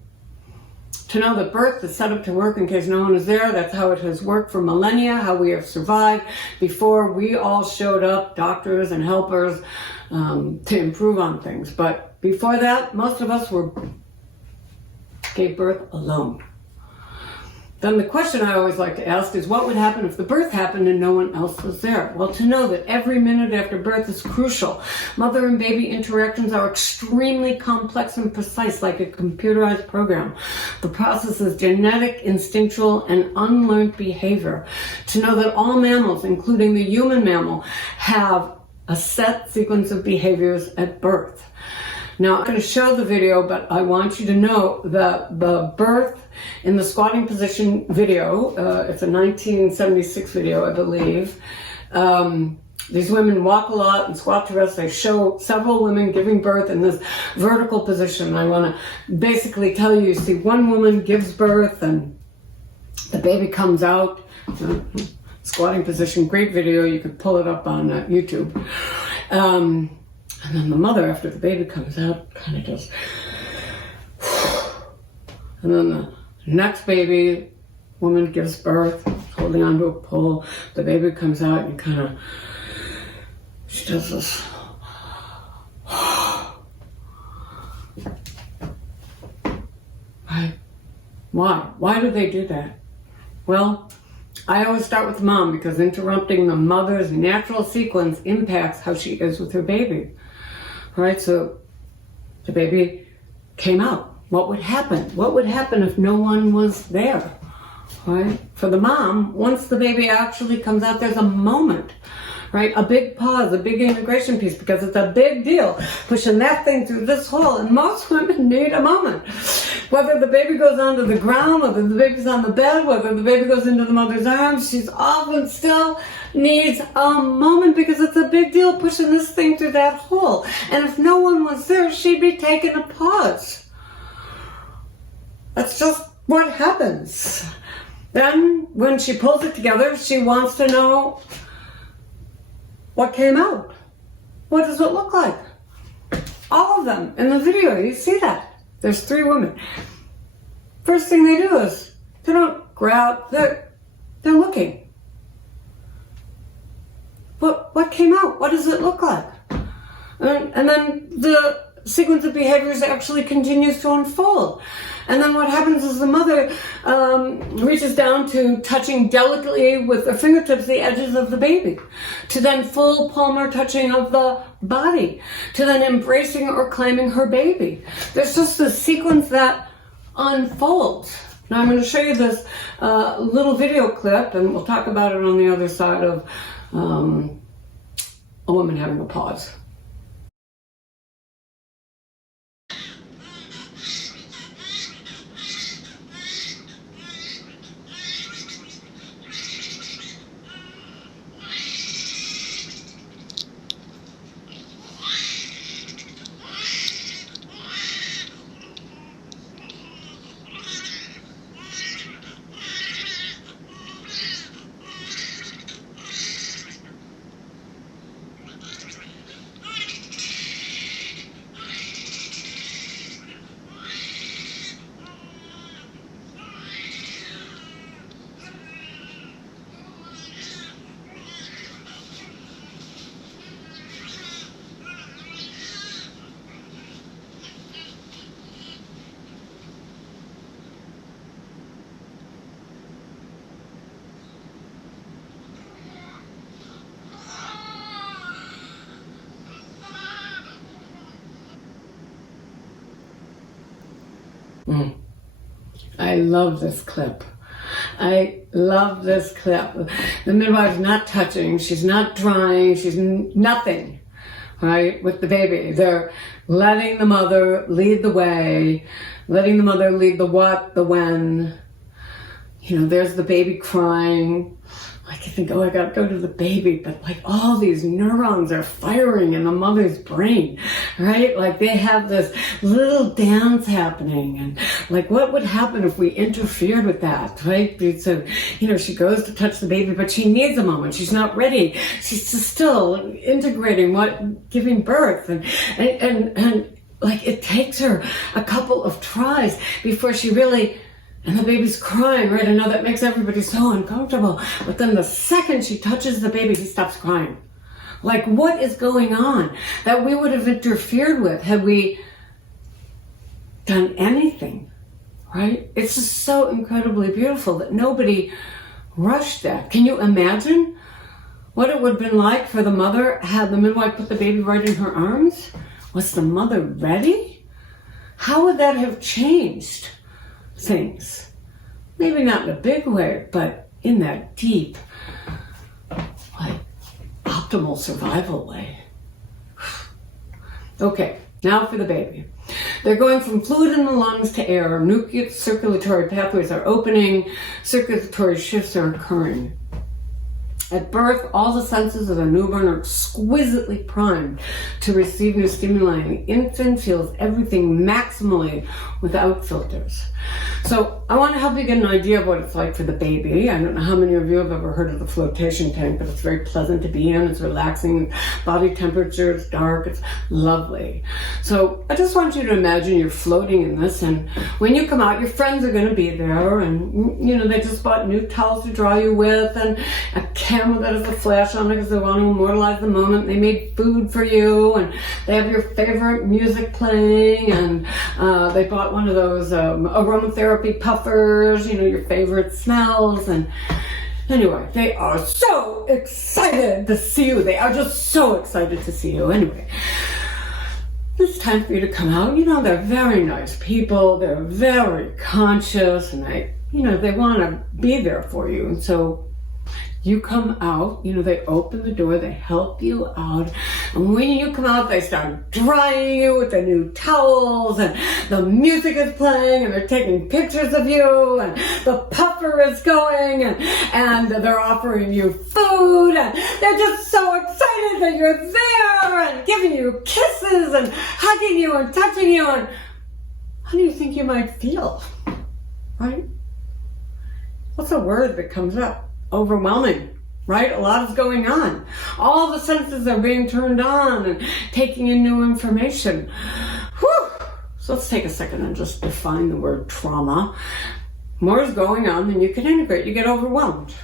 To know that birth is set up to work in case no one is there. That's how it has worked for millennia, how we have survived before we all showed up, doctors and helpers, to improve on things. But before that, most of us gave birth alone. Then the question I always like to ask is, what would happen if the birth happened and no one else was there? Well, to know that every minute after birth is crucial. Mother and baby interactions are extremely complex and precise, like a computerized program. The process is genetic, instinctual, and unlearned behavior. To know that all mammals, including the human mammal, have a set sequence of behaviors at birth. Now, I'm going to show the video, but I want you to know that the birth in the squatting position video, it's a 1976 video, I believe. These women walk a lot and squat to rest. They show several women giving birth in this vertical position. I want to basically tell you, see, one woman gives birth and the baby comes out. Squatting position, great video. You could pull it up on YouTube. And then the mother, after the baby comes out, kind of does. And then the next baby, woman gives birth, holding onto a pole. The baby comes out and kind of, she does this. Right? Why? Why do they do that? Well, I always start with the mom, because interrupting the mother's natural sequence impacts how she is with her baby. All right, so the baby came out. What would happen? What would happen if no one was there? All right? For the mom, once the baby actually comes out, there's a moment, right? A big pause, a big integration piece, because it's a big deal pushing that thing through this hole. And most women need a moment. Whether the baby goes onto the ground, whether the baby's on the bed, whether the baby goes into the mother's arms, she's often still needs a moment, because it's a big deal pushing this thing through that hole. And if no one was there, she'd be taking a pause. That's just what happens. Then when she pulls it together, she wants to know what came out. What does it look like? All of them in the video, you see that. There's 3 women. First thing they do is they don't grab, they're looking. What came out? What does it look like? And then the sequence of behaviors actually continues to unfold. And then what happens is the mother reaches down to touching delicately with her fingertips the edges of the baby, to then full palmar touching of the body, to then embracing or claiming her baby. There's just a sequence that unfolds. Now I'm going to show you this little video clip, and we'll talk about it on the other side of a woman having a pause. I love this clip. I love this clip. The midwife's not touching, she's not drying, she's nothing, right, with the baby. They're letting the mother lead the way, letting the mother lead the what, the when. You know, there's the baby crying. Like you think, oh, I gotta go to the baby, but like all these neurons are firing in the mother's brain, right? Like they have this little dance happening, and like what would happen if we interfered with that, right? So, you know, she goes to touch the baby, but she needs a moment. She's not ready. She's just still integrating giving birth, and like it takes her a couple of tries before she really. And the baby's crying, right? I know that makes everybody so uncomfortable. But then the second she touches the baby, he stops crying. Like, what is going on that we would have interfered with had we done anything, right? It's just so incredibly beautiful that nobody rushed that. Can you imagine what it would have been like for the mother had the midwife put the baby right in her arms? Was the mother ready? How would that have changed things? Maybe not in a big way, but in that deep, like, optimal survival way. Okay, now for the baby. They're going from fluid in the lungs to air. New circulatory pathways are opening. Circulatory shifts are occurring. At birth, all the senses of a newborn are exquisitely primed to receive new stimuli. The infant feels everything maximally without filters. So I want to help you get an idea of what it's like for the baby. I don't know how many of you have ever heard of the flotation tank, but it's very pleasant to be in. It's relaxing. Body temperature is dark. It's lovely. So I just want you to imagine you're floating in this, and when you come out, your friends are going to be there, and you know, they just bought new towels to dry you with, and a camera that has a flash on it because they want to immortalize the moment. They made food for you, and they have your favorite music playing, and they bought one of those aromatherapy puffers, you know, your favorite smells. And anyway, they are so excited to see you. They are just so excited to see you. Anyway, it's time for you to come out. You know, they're very nice people. They're very conscious, and they want to be there for you. And so You come out, they open the door, they help you out. And when you come out, they start drying you with the new towels, and the music is playing, and they're taking pictures of you, and the puffer is going, and they're offering you food, and they're just so excited that you're there, and giving you kisses, and hugging you, and touching you, and how do you think you might feel, right? What's a word that comes up? Overwhelming, right? A lot is going on. All the senses are being turned on and taking in new information. Whew. So let's take a second and just define the word trauma. More is going on than you can integrate. You get overwhelmed.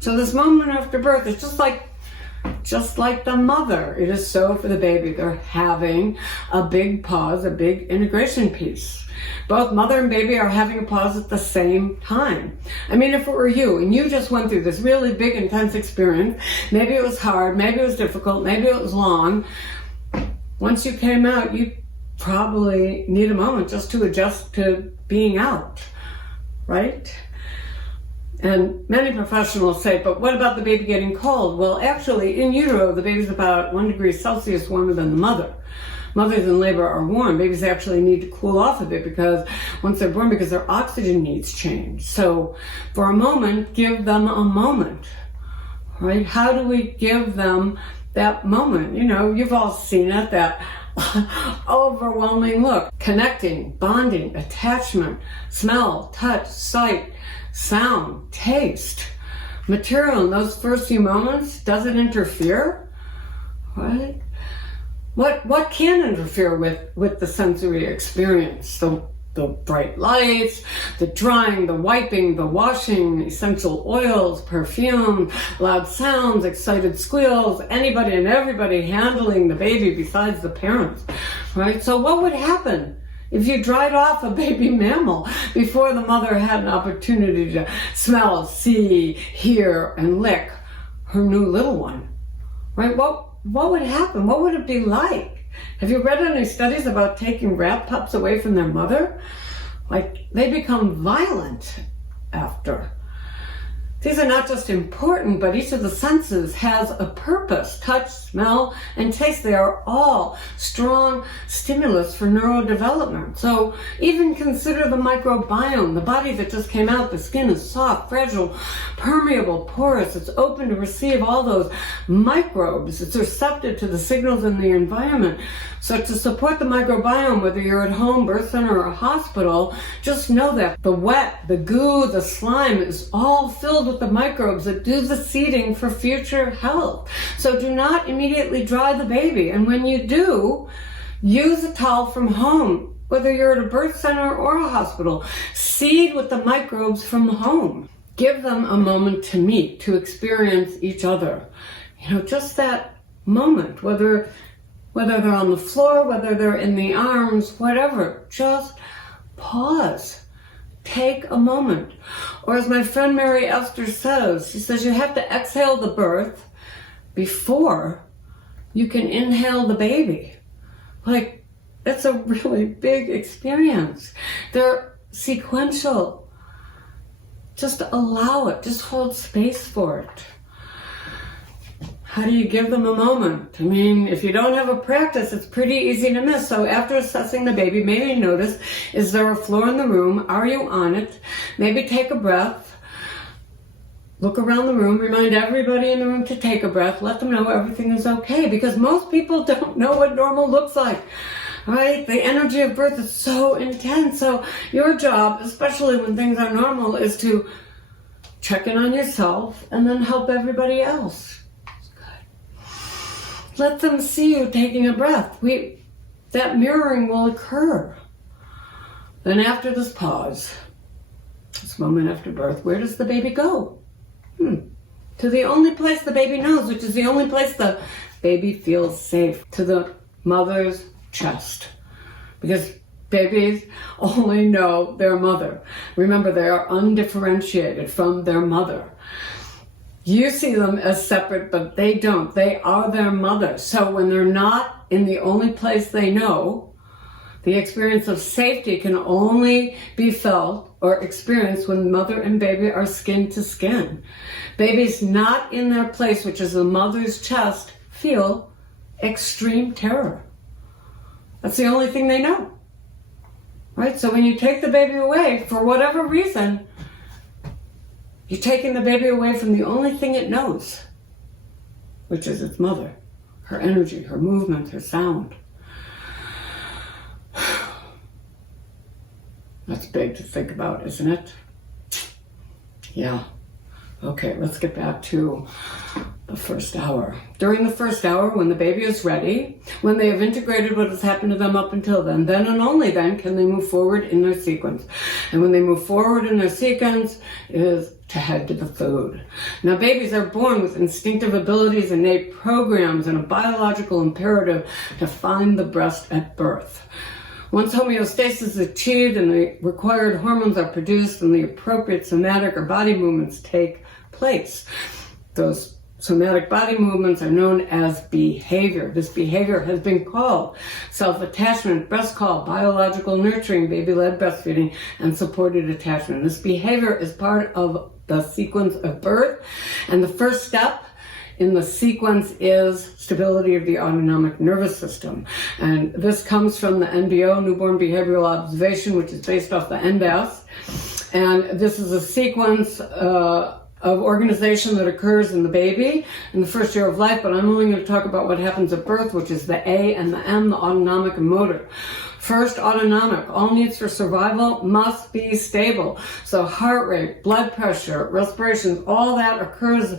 So this moment after birth is just like the mother. It is so for the baby. They're having a big pause, a big integration piece. Both mother and baby are having a pause at the same time. I mean, if it were you and you just went through this really big, intense experience, maybe it was hard, maybe it was difficult, maybe it was long. Once you came out, you probably need a moment just to adjust to being out, right? And many professionals say, but what about the baby getting cold? Well, actually, in utero, the baby's about 1 degree Celsius warmer than the mother. Mothers in labor are warm. Babies actually need to cool off a bit because once they're born, because their oxygen needs change. So for a moment, give them a moment, right? How do we give them that moment? You've all seen it, that overwhelming look. Connecting, bonding, attachment, smell, touch, sight, sound, taste. Material in those first few moments, does it interfere? Right? What can interfere with the sensory experience? The bright lights, the drying, the wiping, the washing, essential oils, perfume, loud sounds, excited squeals, anybody and everybody handling the baby besides the parents, right? So what would happen if you dried off a baby mammal before the mother had an opportunity to smell, see, hear, and lick her new little one, right? What would happen? What would it be like? Have you read any studies about taking rat pups away from their mother? They become violent after. These are not just important, but each of the senses has a purpose. Touch, smell, and taste, they are all strong stimulus for neurodevelopment. So even consider the microbiome, the body that just came out. The skin is soft, fragile, permeable, porous. It's open to receive all those microbes. It's receptive to the signals in the environment. So to support the microbiome, whether you're at home, birth center, or a hospital, just know that the wet, the goo, the slime is all filled with the microbes that do the seeding for future health. So do not immediately dry the baby. And when you do, use a towel from home, whether you're at a birth center or a hospital. Seed with the microbes from home. Give them a moment to meet, to experience each other. Just that moment, whether they're on the floor, whether they're in the arms, whatever, just pause. Take a moment. Or as my friend Mary Esther says, she says you have to exhale the birth before you can inhale the baby. That's a really big experience. They're sequential. Just allow it. Just hold space for it. How do you give them a moment? I mean, if you don't have a practice, it's pretty easy to miss. So after assessing the baby, maybe notice, is there a floor in the room? Are you on it? Maybe take a breath. Look around the room. Remind everybody in the room to take a breath. Let them know everything is okay, because most people don't know what normal looks like. Right? The energy of birth is so intense. So your job, especially when things are normal, is to check in on yourself and then help everybody else. Let them see you taking a breath. That mirroring will occur. Then after this pause, this moment after birth, where does the baby go? To the only place the baby knows, which is the only place the baby feels safe, to the mother's chest. Because babies only know their mother. Remember, they are undifferentiated from their mother. You see them as separate, but they don't. They are their mother. So when they're not in the only place they know, The experience of safety can only be felt or experienced when mother and baby are skin to skin. Babies not in their place, which is the mother's chest, feel extreme terror. That's the only thing they know. Right? So when you take the baby away, for whatever reason, you're taking the baby away from the only thing it knows, which is its mother, her energy, her movement, her sound. That's big to think about, isn't it? Yeah. Okay, let's get back to the first hour. During the first hour, when the baby is ready, when they have integrated what has happened to them up until then and only then can they move forward in their sequence. And when they move forward in their sequence is to head to the food. Now, babies are born with instinctive abilities, innate programs, and a biological imperative to find the breast at birth. Once homeostasis is achieved and the required hormones are produced and the appropriate somatic or body movements take place, those somatic body movements are known as behavior. This behavior has been called self-attachment, breast call, biological nurturing, baby-led breastfeeding, and supported attachment. This behavior is part of the sequence of birth, and the first step in the sequence is stability of the autonomic nervous system. And this comes from the NBO, Newborn Behavioral Observation, which is based off the NBAS. And this is a sequence of organization that occurs in the baby in the first year of life, but I'm only going to talk about what happens at birth, which is the A and the M, the autonomic and motor. First, autonomic. All needs for survival must be stable. So heart rate, blood pressure, respirations, all that occurs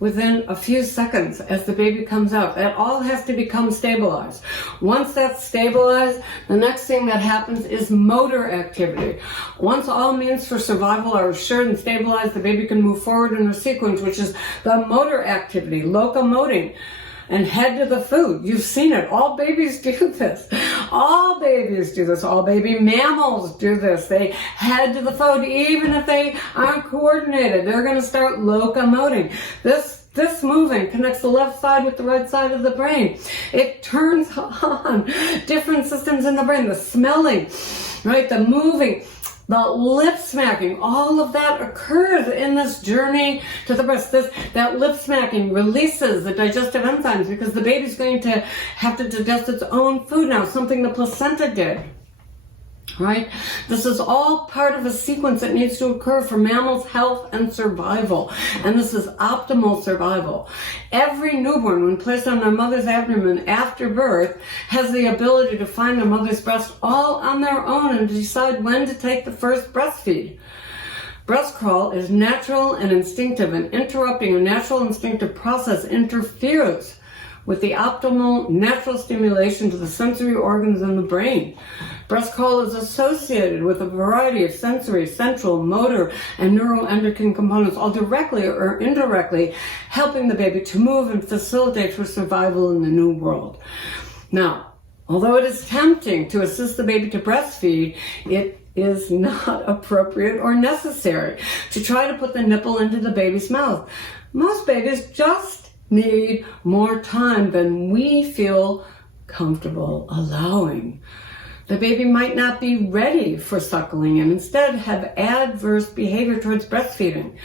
within a few seconds as the baby comes out. That all has to become stabilized. Once that's stabilized, the next thing that happens is motor activity. Once all means for survival are assured and stabilized, the baby can move forward in the sequence, which is the motor activity, locomoting, and head to the food. You've seen it. All babies do this. All babies do this. All baby mammals do this. They head to the food even if they aren't coordinated. They're going to start locomoting. This moving connects the left side with the right side of the brain. It turns on different systems in the brain. The smelling, right? The moving, the lip smacking, all of that occurs in this journey to the breast. That lip smacking releases the digestive enzymes because the baby's going to have to digest its own food now, something the placenta did. Right? This is all part of a sequence that needs to occur for mammals' health and survival. And this is optimal survival. Every newborn, when placed on their mother's abdomen after birth, has the ability to find their mother's breast all on their own and to decide when to take the first breastfeed. Breast crawl is natural and instinctive, and interrupting a natural instinctive process interferes with the optimal natural stimulation to the sensory organs in the brain. Breast crawl is associated with a variety of sensory, central, motor, and neuroendocrine components, all directly or indirectly helping the baby to move and facilitate for survival in the new world. Now, although it is tempting to assist the baby to breastfeed, it is not appropriate or necessary to try to put the nipple into the baby's mouth. Most babies just need more time than we feel comfortable allowing. The baby might not be ready for suckling and instead have adverse behavior towards breastfeeding,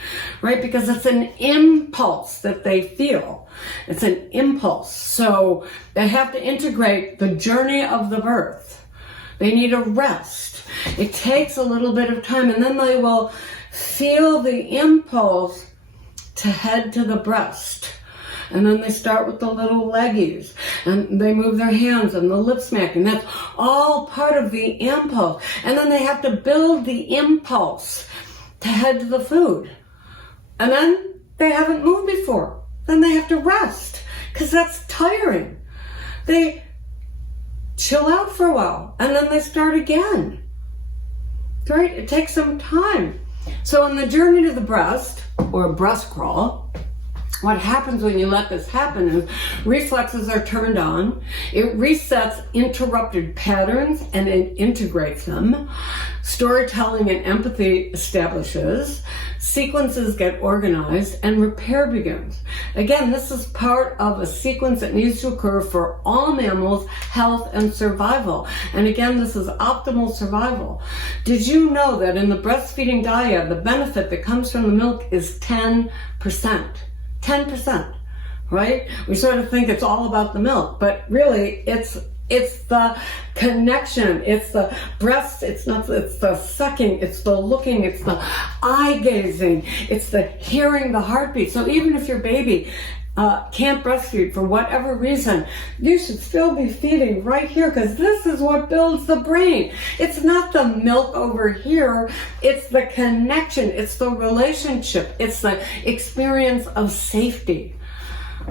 right? Because it's an impulse that they feel. It's an impulse. So they have to integrate the journey of the birth. They need a rest. It takes a little bit of time, and then they will feel the impulse to head to the breast. And then they start with the little leggies, and they move their hands and the lip smacking. That's all part of the impulse. And then they have to build the impulse to head to the food. And then they haven't moved before. Then they have to rest, because that's tiring. They chill out for a while, and then they start again. Right? It takes some time. So on the journey to the breast, or breast crawl, what happens when you let this happen is reflexes are turned on, it resets interrupted patterns and it integrates them, storytelling and empathy establishes, sequences get organized, and repair begins. Again, this is part of a sequence that needs to occur for all mammals, health and survival. And again, this is optimal survival. Did you know that in the breastfeeding diet, the benefit that comes from the milk is 10%? 10%, right? We sort of think it's all about the milk, but really it's the connection, it's the breast, it's the sucking, it's the looking, it's the eye gazing, it's the hearing the heartbeat. So even if your baby can't breastfeed for whatever reason, you should still be feeding right here, because this is what builds the brain. It's not the milk over here, it's the connection, it's the relationship, it's the experience of safety.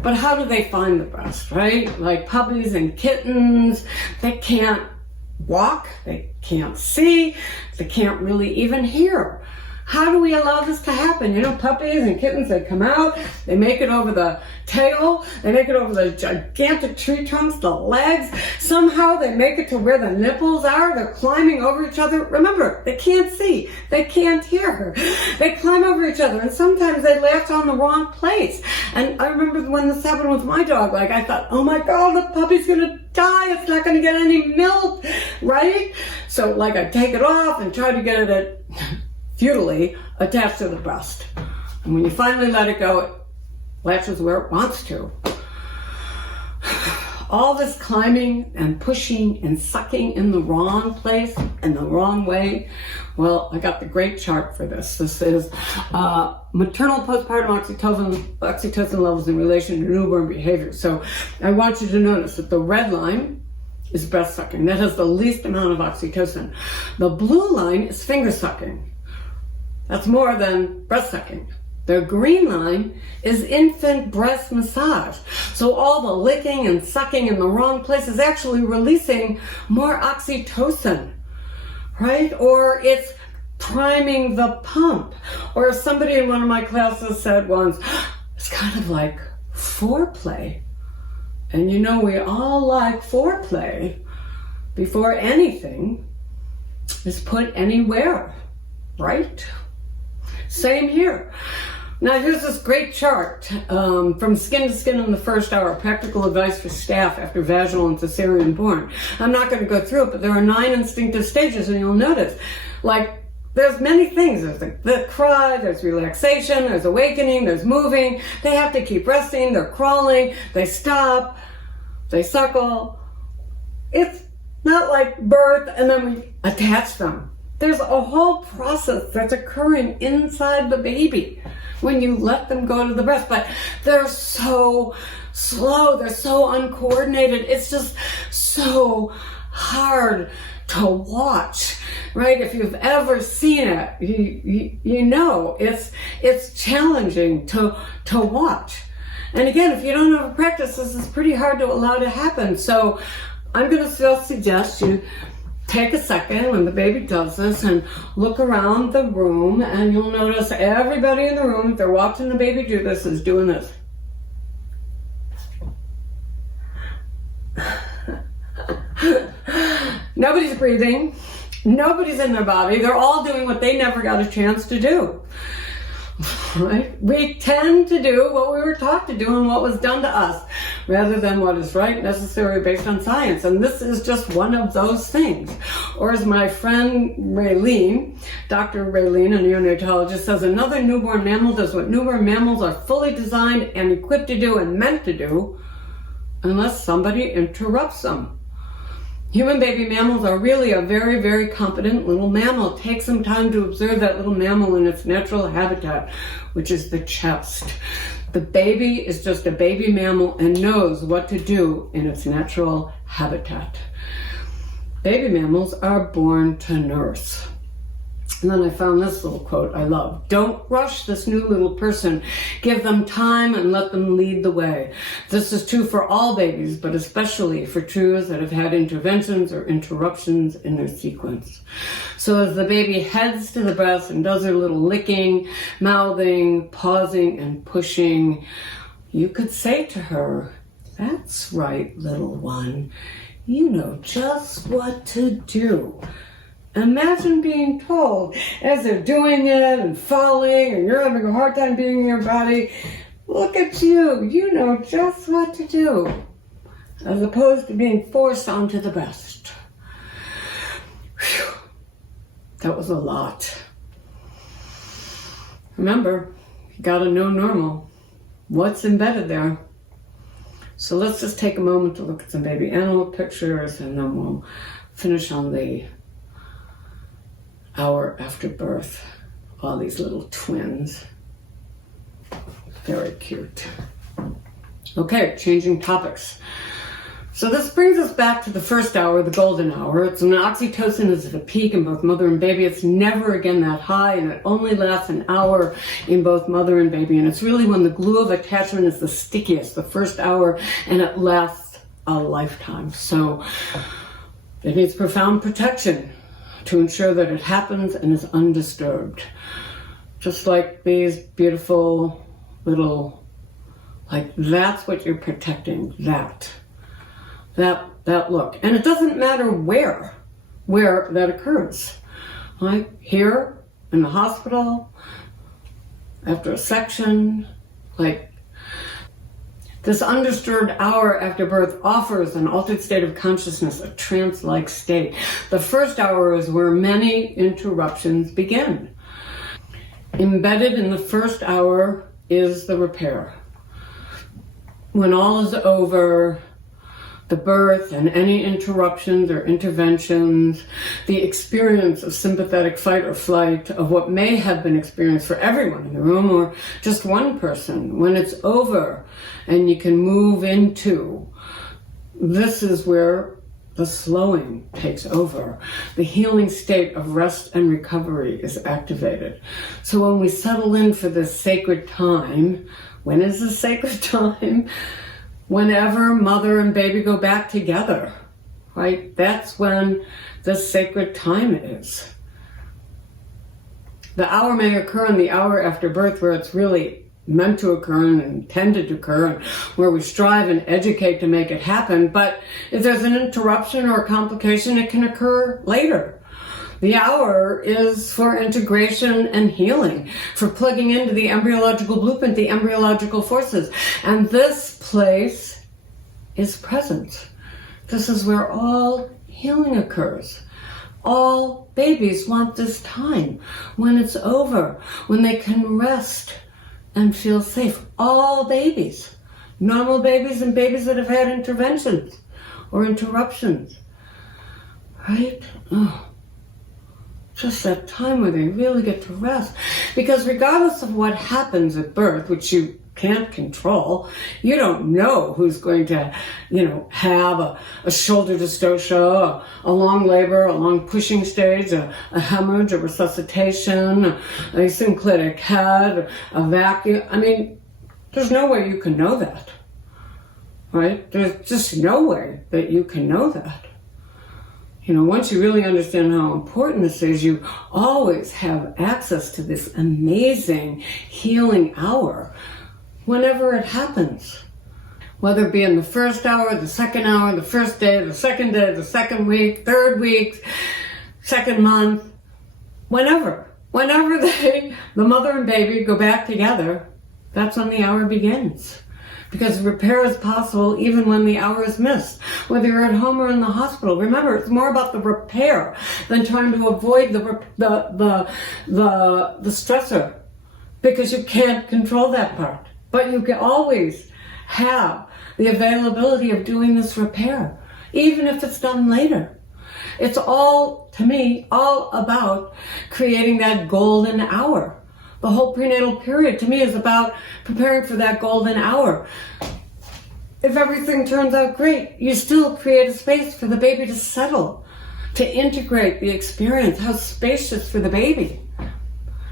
But how do they find the breast, right? Like puppies and kittens, they can't walk, they can't see, they can't really even hear. How do we allow this to happen? You know, puppies and kittens, they come out, they make it over the tail, they make it over the gigantic tree trunks, the legs. Somehow they make it to where the nipples are. They're climbing over each other. Remember, they can't see, they can't hear. They climb over each other, and sometimes they latch on the wrong place. And I remember when this happened with my dog, like I thought, oh my God, the puppy's gonna die. It's not gonna get any milk, right? So like I take it off and try to get it futilely attached to the breast. And when you finally let it go, it latches where it wants to. All this climbing and pushing and sucking in the wrong place and the wrong way. Well, I got the great chart for this. This is maternal postpartum oxytocin levels in relation to newborn behavior. So I want you to notice that the red line is breast sucking. That has the least amount of oxytocin. The blue line is finger sucking. That's more than breast sucking. The green line is infant breast massage. So all the licking and sucking in the wrong place is actually releasing more oxytocin, right? Or it's priming the pump. Or somebody in one of my classes said once, it's kind of like foreplay. And you know, we all like foreplay before anything is put anywhere, right? Same here. Now here's this great chart from Skin to Skin in the First Hour, practical advice for staff after vaginal and cesarean born. I'm not going to go through it, but there are 9 instinctive stages, and you'll notice, like, there's many things. There's the cry, there's relaxation, there's awakening, there's moving. They have to keep resting, they're crawling, they stop, they suckle. It's not like birth and then we attach them. There's a whole process that's occurring inside the baby when you let them go to the breast, but they're so slow, they're so uncoordinated. It's just so hard to watch, right? If you've ever seen it, you know it's challenging to watch. And again, if you don't have a practice, this is pretty hard to allow to happen. So I'm going to still suggest you take a second when the baby does this and look around the room, and you'll notice everybody in the room, if they're watching the baby do this, is doing this. Nobody's breathing. Nobody's in their body. They're all doing what they never got a chance to do. Right? We tend to do what we were taught to do and what was done to us, rather than what is right, necessary, based on science. And this is just one of those things. Or as my friend Raylene, Dr. Raylene, a neonatologist, says, another newborn mammal does what newborn mammals are fully designed and equipped to do and meant to do, unless somebody interrupts them. Human baby mammals are really a very, very competent little mammal. Take some time to observe that little mammal in its natural habitat, which is the chest. The baby is just a baby mammal and knows what to do in its natural habitat. Baby mammals are born to nurse. And then I found this little quote I love. Don't rush this new little person. Give them time and let them lead the way. This is true for all babies, but especially for truths that have had interventions or interruptions in their sequence. So as the baby heads to the breast and does her little licking, mouthing, pausing, and pushing, you could say to her, "That's right, little one. You know just what to do." Imagine being told as they're doing it and falling and you're having a hard time being in your body, "Look at you, you know just what to do," as opposed to being forced onto the breast. Whew. That was a lot. Remember, you gotta know normal. What's embedded there? So let's just take a moment to look at some baby animal pictures and then we'll finish on the hour after birth. All these little twins. Very cute. Okay, changing topics. So this brings us back to the first hour, the golden hour. It's when oxytocin is at a peak in both mother and baby. It's never again that high, and it only lasts an hour in both mother and baby. And it's really when the glue of attachment is the stickiest, the first hour, and it lasts a lifetime. So it needs profound protection to ensure that it happens and is undisturbed. Just like these beautiful little, like that's what you're protecting, that look. And it doesn't matter where that occurs. Like here, in the hospital, after a section, like this undisturbed hour after birth offers an altered state of consciousness, a trance-like state. The first hour is where many interruptions begin. Embedded in the first hour is the repair. When all is over, the birth and any interruptions or interventions, the experience of sympathetic fight or flight, of what may have been experienced for everyone in the room or just one person, when it's over and you can move into, this is where the slowing takes over. The healing state of rest and recovery is activated. So when we settle in for this sacred time, when is the sacred time? Whenever mother and baby go back together, right? That's when the sacred time is. The hour may occur in the hour after birth where it's really meant to occur and intended to occur, and where we strive and educate to make it happen. But if there's an interruption or a complication, it can occur later. The hour is for integration and healing, for plugging into the embryological blueprint, the embryological forces. And this place is present. This is where all healing occurs. All babies want this time, when it's over, when they can rest and feel safe. All babies, normal babies and babies that have had interventions or interruptions, right? Oh. Just that time where they really get to rest. Because regardless of what happens at birth, which you can't control, you don't know who's going to, have a shoulder dystocia, a long labor, a long pushing stage, a hemorrhage, a resuscitation, a synclitic head, a vacuum. I mean, there's no way you can know that, right? There's just no way that you can know that. Once you really understand how important this is, you always have access to this amazing healing hour whenever it happens. Whether it be in the first hour, the second hour, the first day, the second week, third week, second month, whenever the mother and baby go back together, that's when the hour begins. Because repair is possible even when the hour is missed. Whether you're at home or in the hospital, remember, it's more about the repair than trying to avoid the stressor, because you can't control that part. But you can always have the availability of doing this repair, even if it's done later. It's all, to me, all about creating that golden hour. The whole prenatal period, to me, is about preparing for that golden hour. If everything turns out great, you still create a space for the baby to settle, to integrate the experience. How spacious for the baby.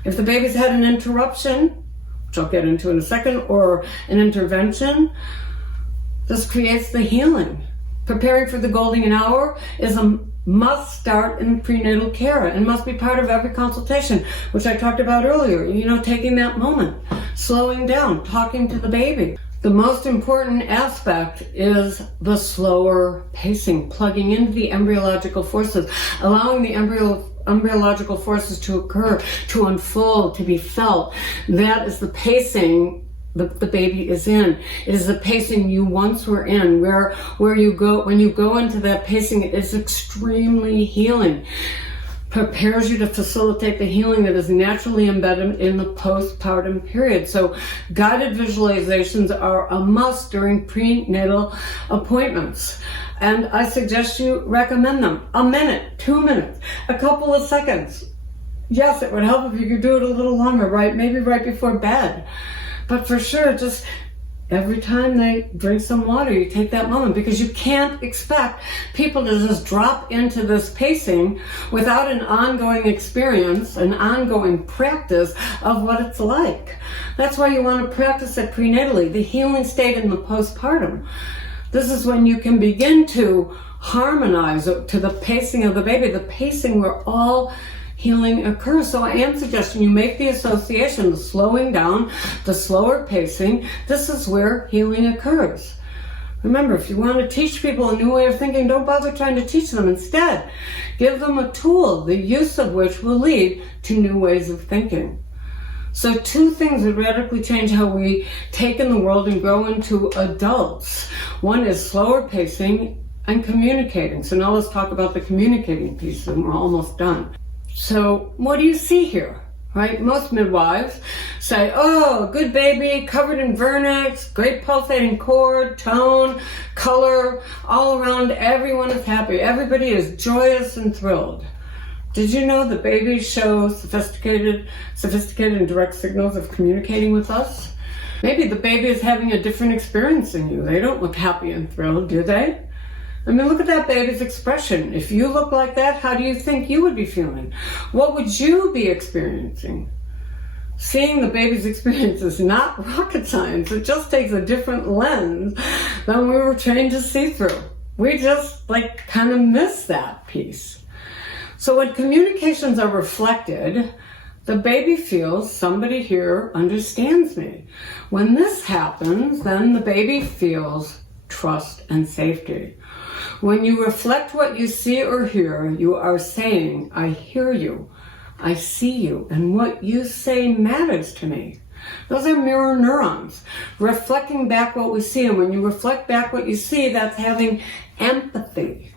If the baby's had an interruption, which I'll get into in a second, or an intervention, this creates the healing. Preparing for the golden hour is a must start in prenatal care and must be part of every consultation, which I talked about earlier. You know, taking that moment, slowing down, talking to the baby. The most important aspect is the slower pacing, plugging into the embryological forces, allowing the embryological forces to occur, to unfold, to be felt. That is the pacing the baby is in. It is the pacing you once were in, where you go, when you go into that pacing, it is extremely healing. Prepares you to facilitate the healing that is naturally embedded in the postpartum period. So guided visualizations are a must during prenatal appointments. And I suggest you recommend them. A minute, 2 minutes, a couple of seconds. Yes, it would help if you could do it a little longer, right? Maybe right before bed. But for sure, just every time they drink some water, you take that moment, because you can't expect people to just drop into this pacing without an ongoing experience, an ongoing practice of what it's like. That's why you want to practice it prenatally, the healing state in the postpartum. This is when you can begin to harmonize to the pacing of the baby, the pacing where all healing occurs. So I am suggesting you make the association, the slowing down, the slower pacing. This is where healing occurs. Remember, if you want to teach people a new way of thinking, don't bother trying to teach them. Instead, give them a tool, the use of which will lead to new ways of thinking. So 2 things that radically change how we take in the world and grow into adults. One is slower pacing and communicating. So now let's talk about the communicating piece, and we're almost done. So what do you see here, right? Most midwives say, oh, good baby, covered in vernix, great pulsating cord, tone, color, all around, everyone is happy. Everybody is joyous and thrilled. Did you know that babies show sophisticated and direct signals of communicating with us? Maybe the baby is having a different experience than you. They don't look happy and thrilled, do they? I mean, look at that baby's expression. If you look like that, how do you think you would be feeling? What would you be experiencing? Seeing the baby's experience is not rocket science. It just takes a different lens than we were trained to see through. We just kind of miss that piece. So when communications are reflected, the baby feels somebody here understands me. When this happens, then the baby feels trust and safety. When you reflect what you see or hear, you are saying, I hear you, I see you, and what you say matters to me. Those are mirror neurons, reflecting back what we see. And when you reflect back what you see, that's having empathy.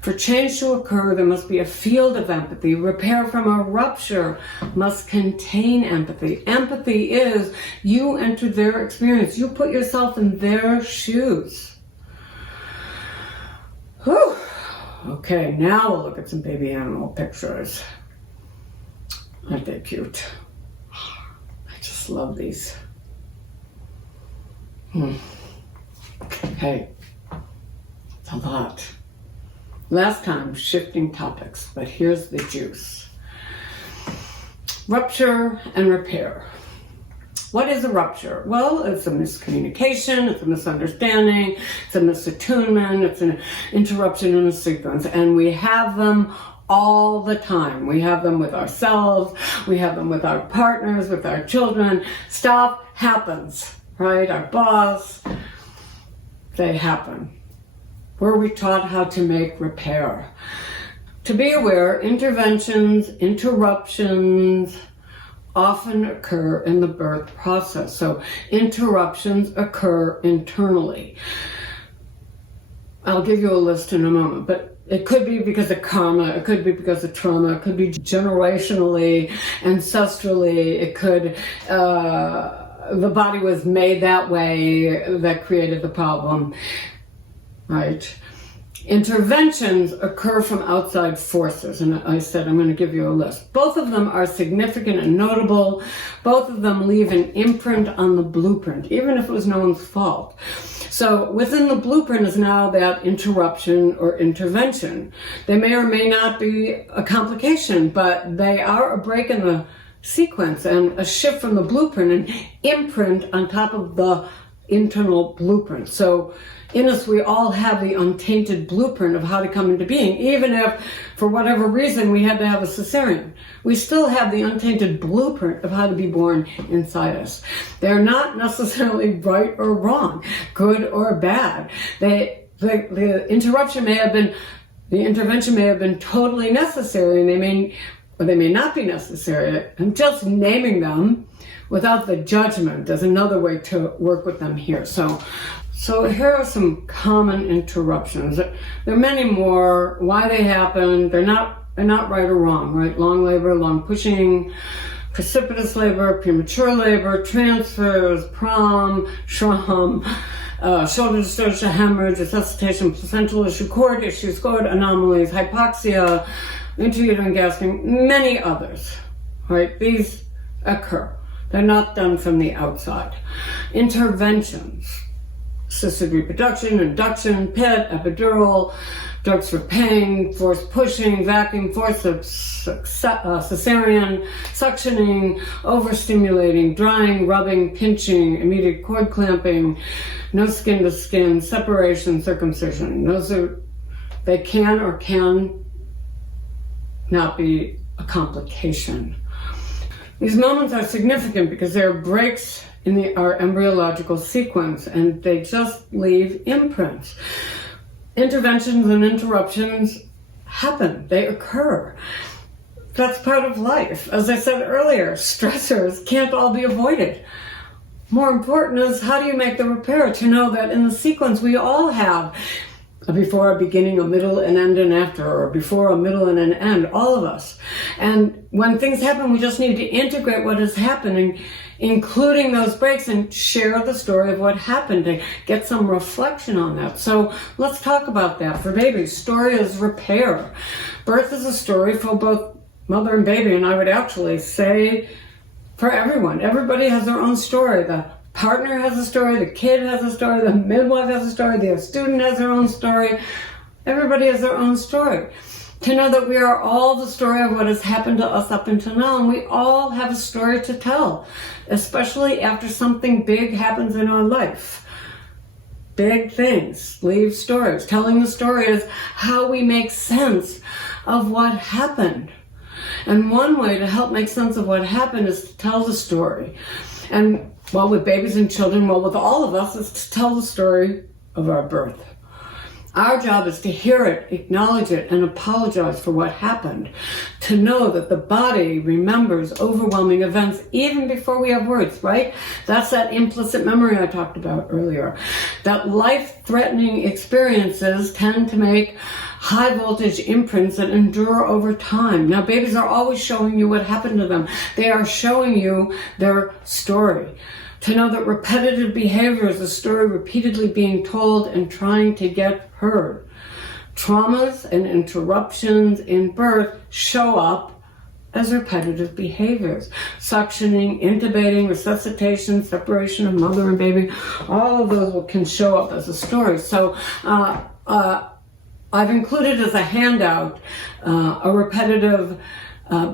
For change to occur, there must be a field of empathy. Repair from a rupture must contain empathy. Empathy is you enter their experience. You put yourself in their shoes. Whew. Okay, now we'll look at some baby animal pictures. Aren't they cute? I just love these. Okay, it's a lot. Last time, shifting topics, but here's the juice. Rupture and repair. What is a rupture? Well, it's a miscommunication, it's a misunderstanding, it's a misattunement, it's an interruption in a sequence, and we have them all the time. We have them with ourselves, we have them with our partners, with our children. Stuff happens, right? Our boss, they happen. Were we taught how to make repair? To be aware, interventions, interruptions often occur in the birth process. So interruptions occur internally. I'll give you a list in a moment, but it could be because of karma, it could be because of trauma, it could be generationally, ancestrally, it could, the body was made that way that created the problem. Right? Interventions occur from outside forces, and I said I'm going to give you a list. Both of them are significant and notable. Both of them leave an imprint on the blueprint, even if it was no one's fault. So within the blueprint is now that interruption or intervention. They may or may not be a complication, but they are a break in the sequence and a shift from the blueprint, an imprint on top of the internal blueprint. So in us, we all have the untainted blueprint of how to come into being. Even if, for whatever reason, we had to have a cesarean, we still have the untainted blueprint of how to be born inside us. They're not necessarily right or wrong, good or bad. The interruption may have been, the intervention may have been totally necessary, and they may not be necessary. I'm just naming them without the judgment. There's another way to work with them here. So here are some common interruptions. There are many more. Why they happen, they're not right or wrong, right? Long labor, long pushing, precipitous labor, premature labor, transfers, prom, shram, shoulder dystocia, hemorrhage, resuscitation, placental issue, cord issues, cord anomalies, hypoxia, intrauterine gasping, many others, right? These occur. They're not done from the outside. Interventions. Assisted reproduction, induction, PIT, epidural, drugs for pain, forced pushing, vacuum, forceps, cesarean, suctioning, overstimulating, drying, rubbing, pinching, immediate cord clamping, no skin to skin, separation, circumcision. They can or can not be a complication. These moments are significant because they are breaks in our embryological sequence, and they just leave imprints. Interventions and interruptions happen, they occur. That's part of life. As I said earlier, stressors can't all be avoided. More important is, how do you make the repair to know that in the sequence we all have a before, a beginning, a middle, an end, and after, or before, a middle, and an end, all of us. And when things happen, we just need to integrate what is happening, including those breaks, and share the story of what happened to get some reflection on that. So let's talk about that. For babies, story is repair. Birth is a story for both mother and baby, and I would actually say for everyone. Everybody has their own story. The partner has a story, the kid has a story, the midwife has a story, the student has their own story. Everybody has their own story. To know that we are all the story of what has happened to us up until now, and we all have a story to tell, especially after something big happens in our life. Big things leave stories. Telling the story is how we make sense of what happened. And one way to help make sense of what happened is to tell the story. And well, with babies and children, well, with all of us, is to tell the story of our birth. Our job is to hear it, acknowledge it, and apologize for what happened. To know that the body remembers overwhelming events even before we have words, right? That's that implicit memory I talked about earlier. That life-threatening experiences tend to make high-voltage imprints that endure over time. Now, babies are always showing you what happened to them. They are showing you their story. To know that repetitive behavior is a story repeatedly being told and trying to get heard. Traumas and interruptions in birth show up as repetitive behaviors. Suctioning, intubating, resuscitation, separation of mother and baby, all of those can show up as a story. So I've included as a handout a repetitive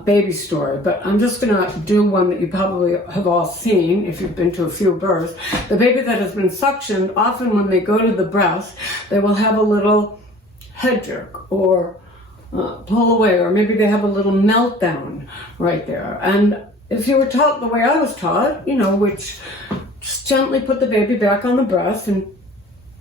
baby story, but I'm just going to do one that you probably have all seen if you've been to a few births. The baby that has been suctioned, often when they go to the breast, they will have a little head jerk or pull away, or maybe they have a little meltdown right there. And if you were taught the way I was taught, which just gently put the baby back on the breast, and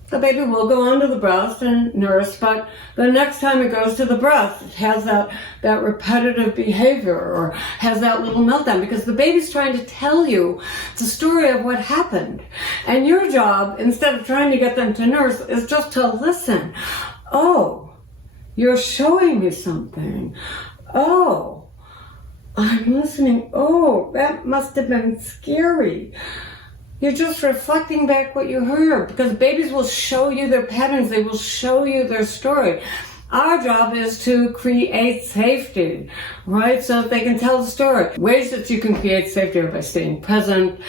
the baby will go onto the breast and nurse, but the next time it goes to the breast, it has that repetitive behavior or has that little meltdown, because the baby's trying to tell you the story of what happened. And your job, instead of trying to get them to nurse, is just to listen. Oh, you're showing me something. Oh, I'm listening. Oh, that must have been scary. You're just reflecting back what you heard, because babies will show you their patterns. They will show you their story. Our job is to create safety, right? So that they can tell the story. Ways that you can create safety are by staying present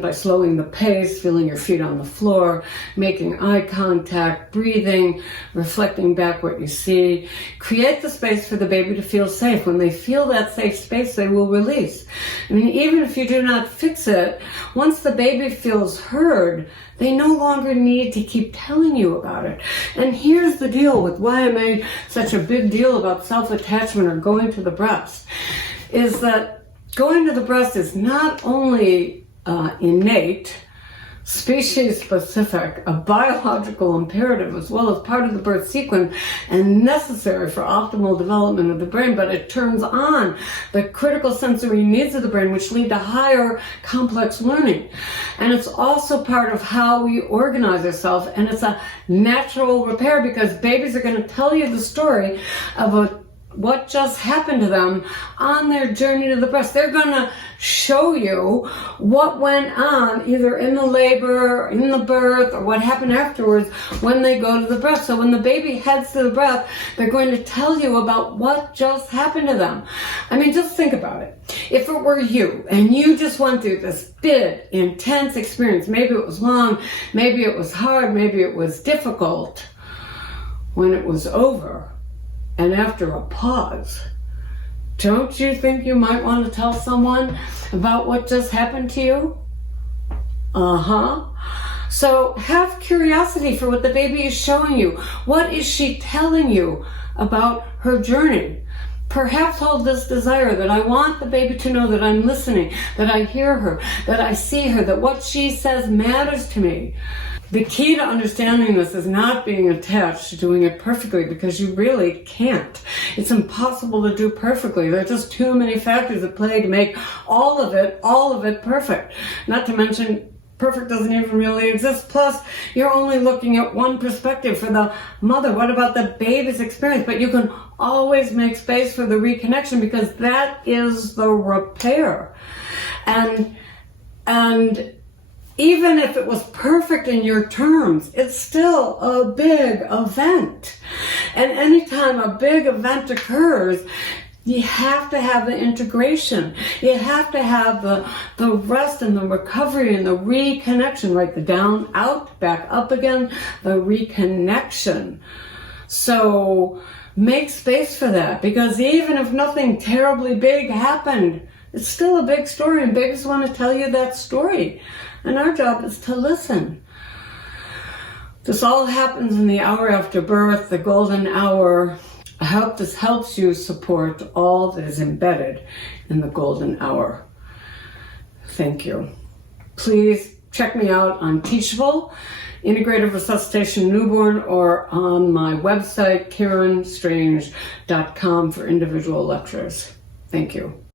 by slowing the pace, feeling your feet on the floor, making eye contact, breathing, reflecting back what you see. Create the space for the baby to feel safe. When they feel that safe space, they will release. I mean, even if you do not fix it, once the baby feels heard, they no longer need to keep telling you about it. And here's the deal with why I made such a big deal about self-attachment or going to the breast, is that going to the breast is not only innate, species-specific, a biological imperative, as well as part of the birth sequence and necessary for optimal development of the brain, but it turns on the critical sensory needs of the brain, which lead to higher complex learning. And it's also part of how we organize ourselves, and it's a natural repair, because babies are going to tell you the story of what just happened to them on their journey to the breast. They're going to show you what went on either in the labor, or in the birth, or what happened afterwards when they go to the breast. So when the baby heads to the breast, they're going to tell you about what just happened to them. I mean, just think about it. If it were you and you just went through this big, intense experience, maybe it was long, maybe it was hard, maybe it was difficult, when it was over, and after a pause, don't you think you might want to tell someone about what just happened to you? So have curiosity for what the baby is showing you. What is she telling you about her journey? Perhaps hold this desire that I want the baby to know that I'm listening, that I hear her, that I see her, that what she says matters to me. The key to understanding this is not being attached to doing it perfectly, because you really can't. It's impossible to do perfectly. There are just too many factors at play to make all of it perfect. Not to mention, perfect doesn't even really exist. Plus, you're only looking at one perspective for the mother. What about the baby's experience? But you can always make space for the reconnection, because that is the repair. And even if it was perfect in your terms, it's still a big event. And anytime a big event occurs, you have to have the integration. You have to have the rest and the recovery and the reconnection, right? The down, out, back up again, the reconnection. So make space for that, because even if nothing terribly big happened, it's still a big story, and babies want to tell you that story. And our job is to listen. This all happens in the hour after birth, the golden hour. I hope this helps you support all that is embedded in the golden hour. Thank you. Please check me out on Teachable, Integrative Resuscitation Newborn, or on my website, KarenStrange.com, for individual lectures. Thank you.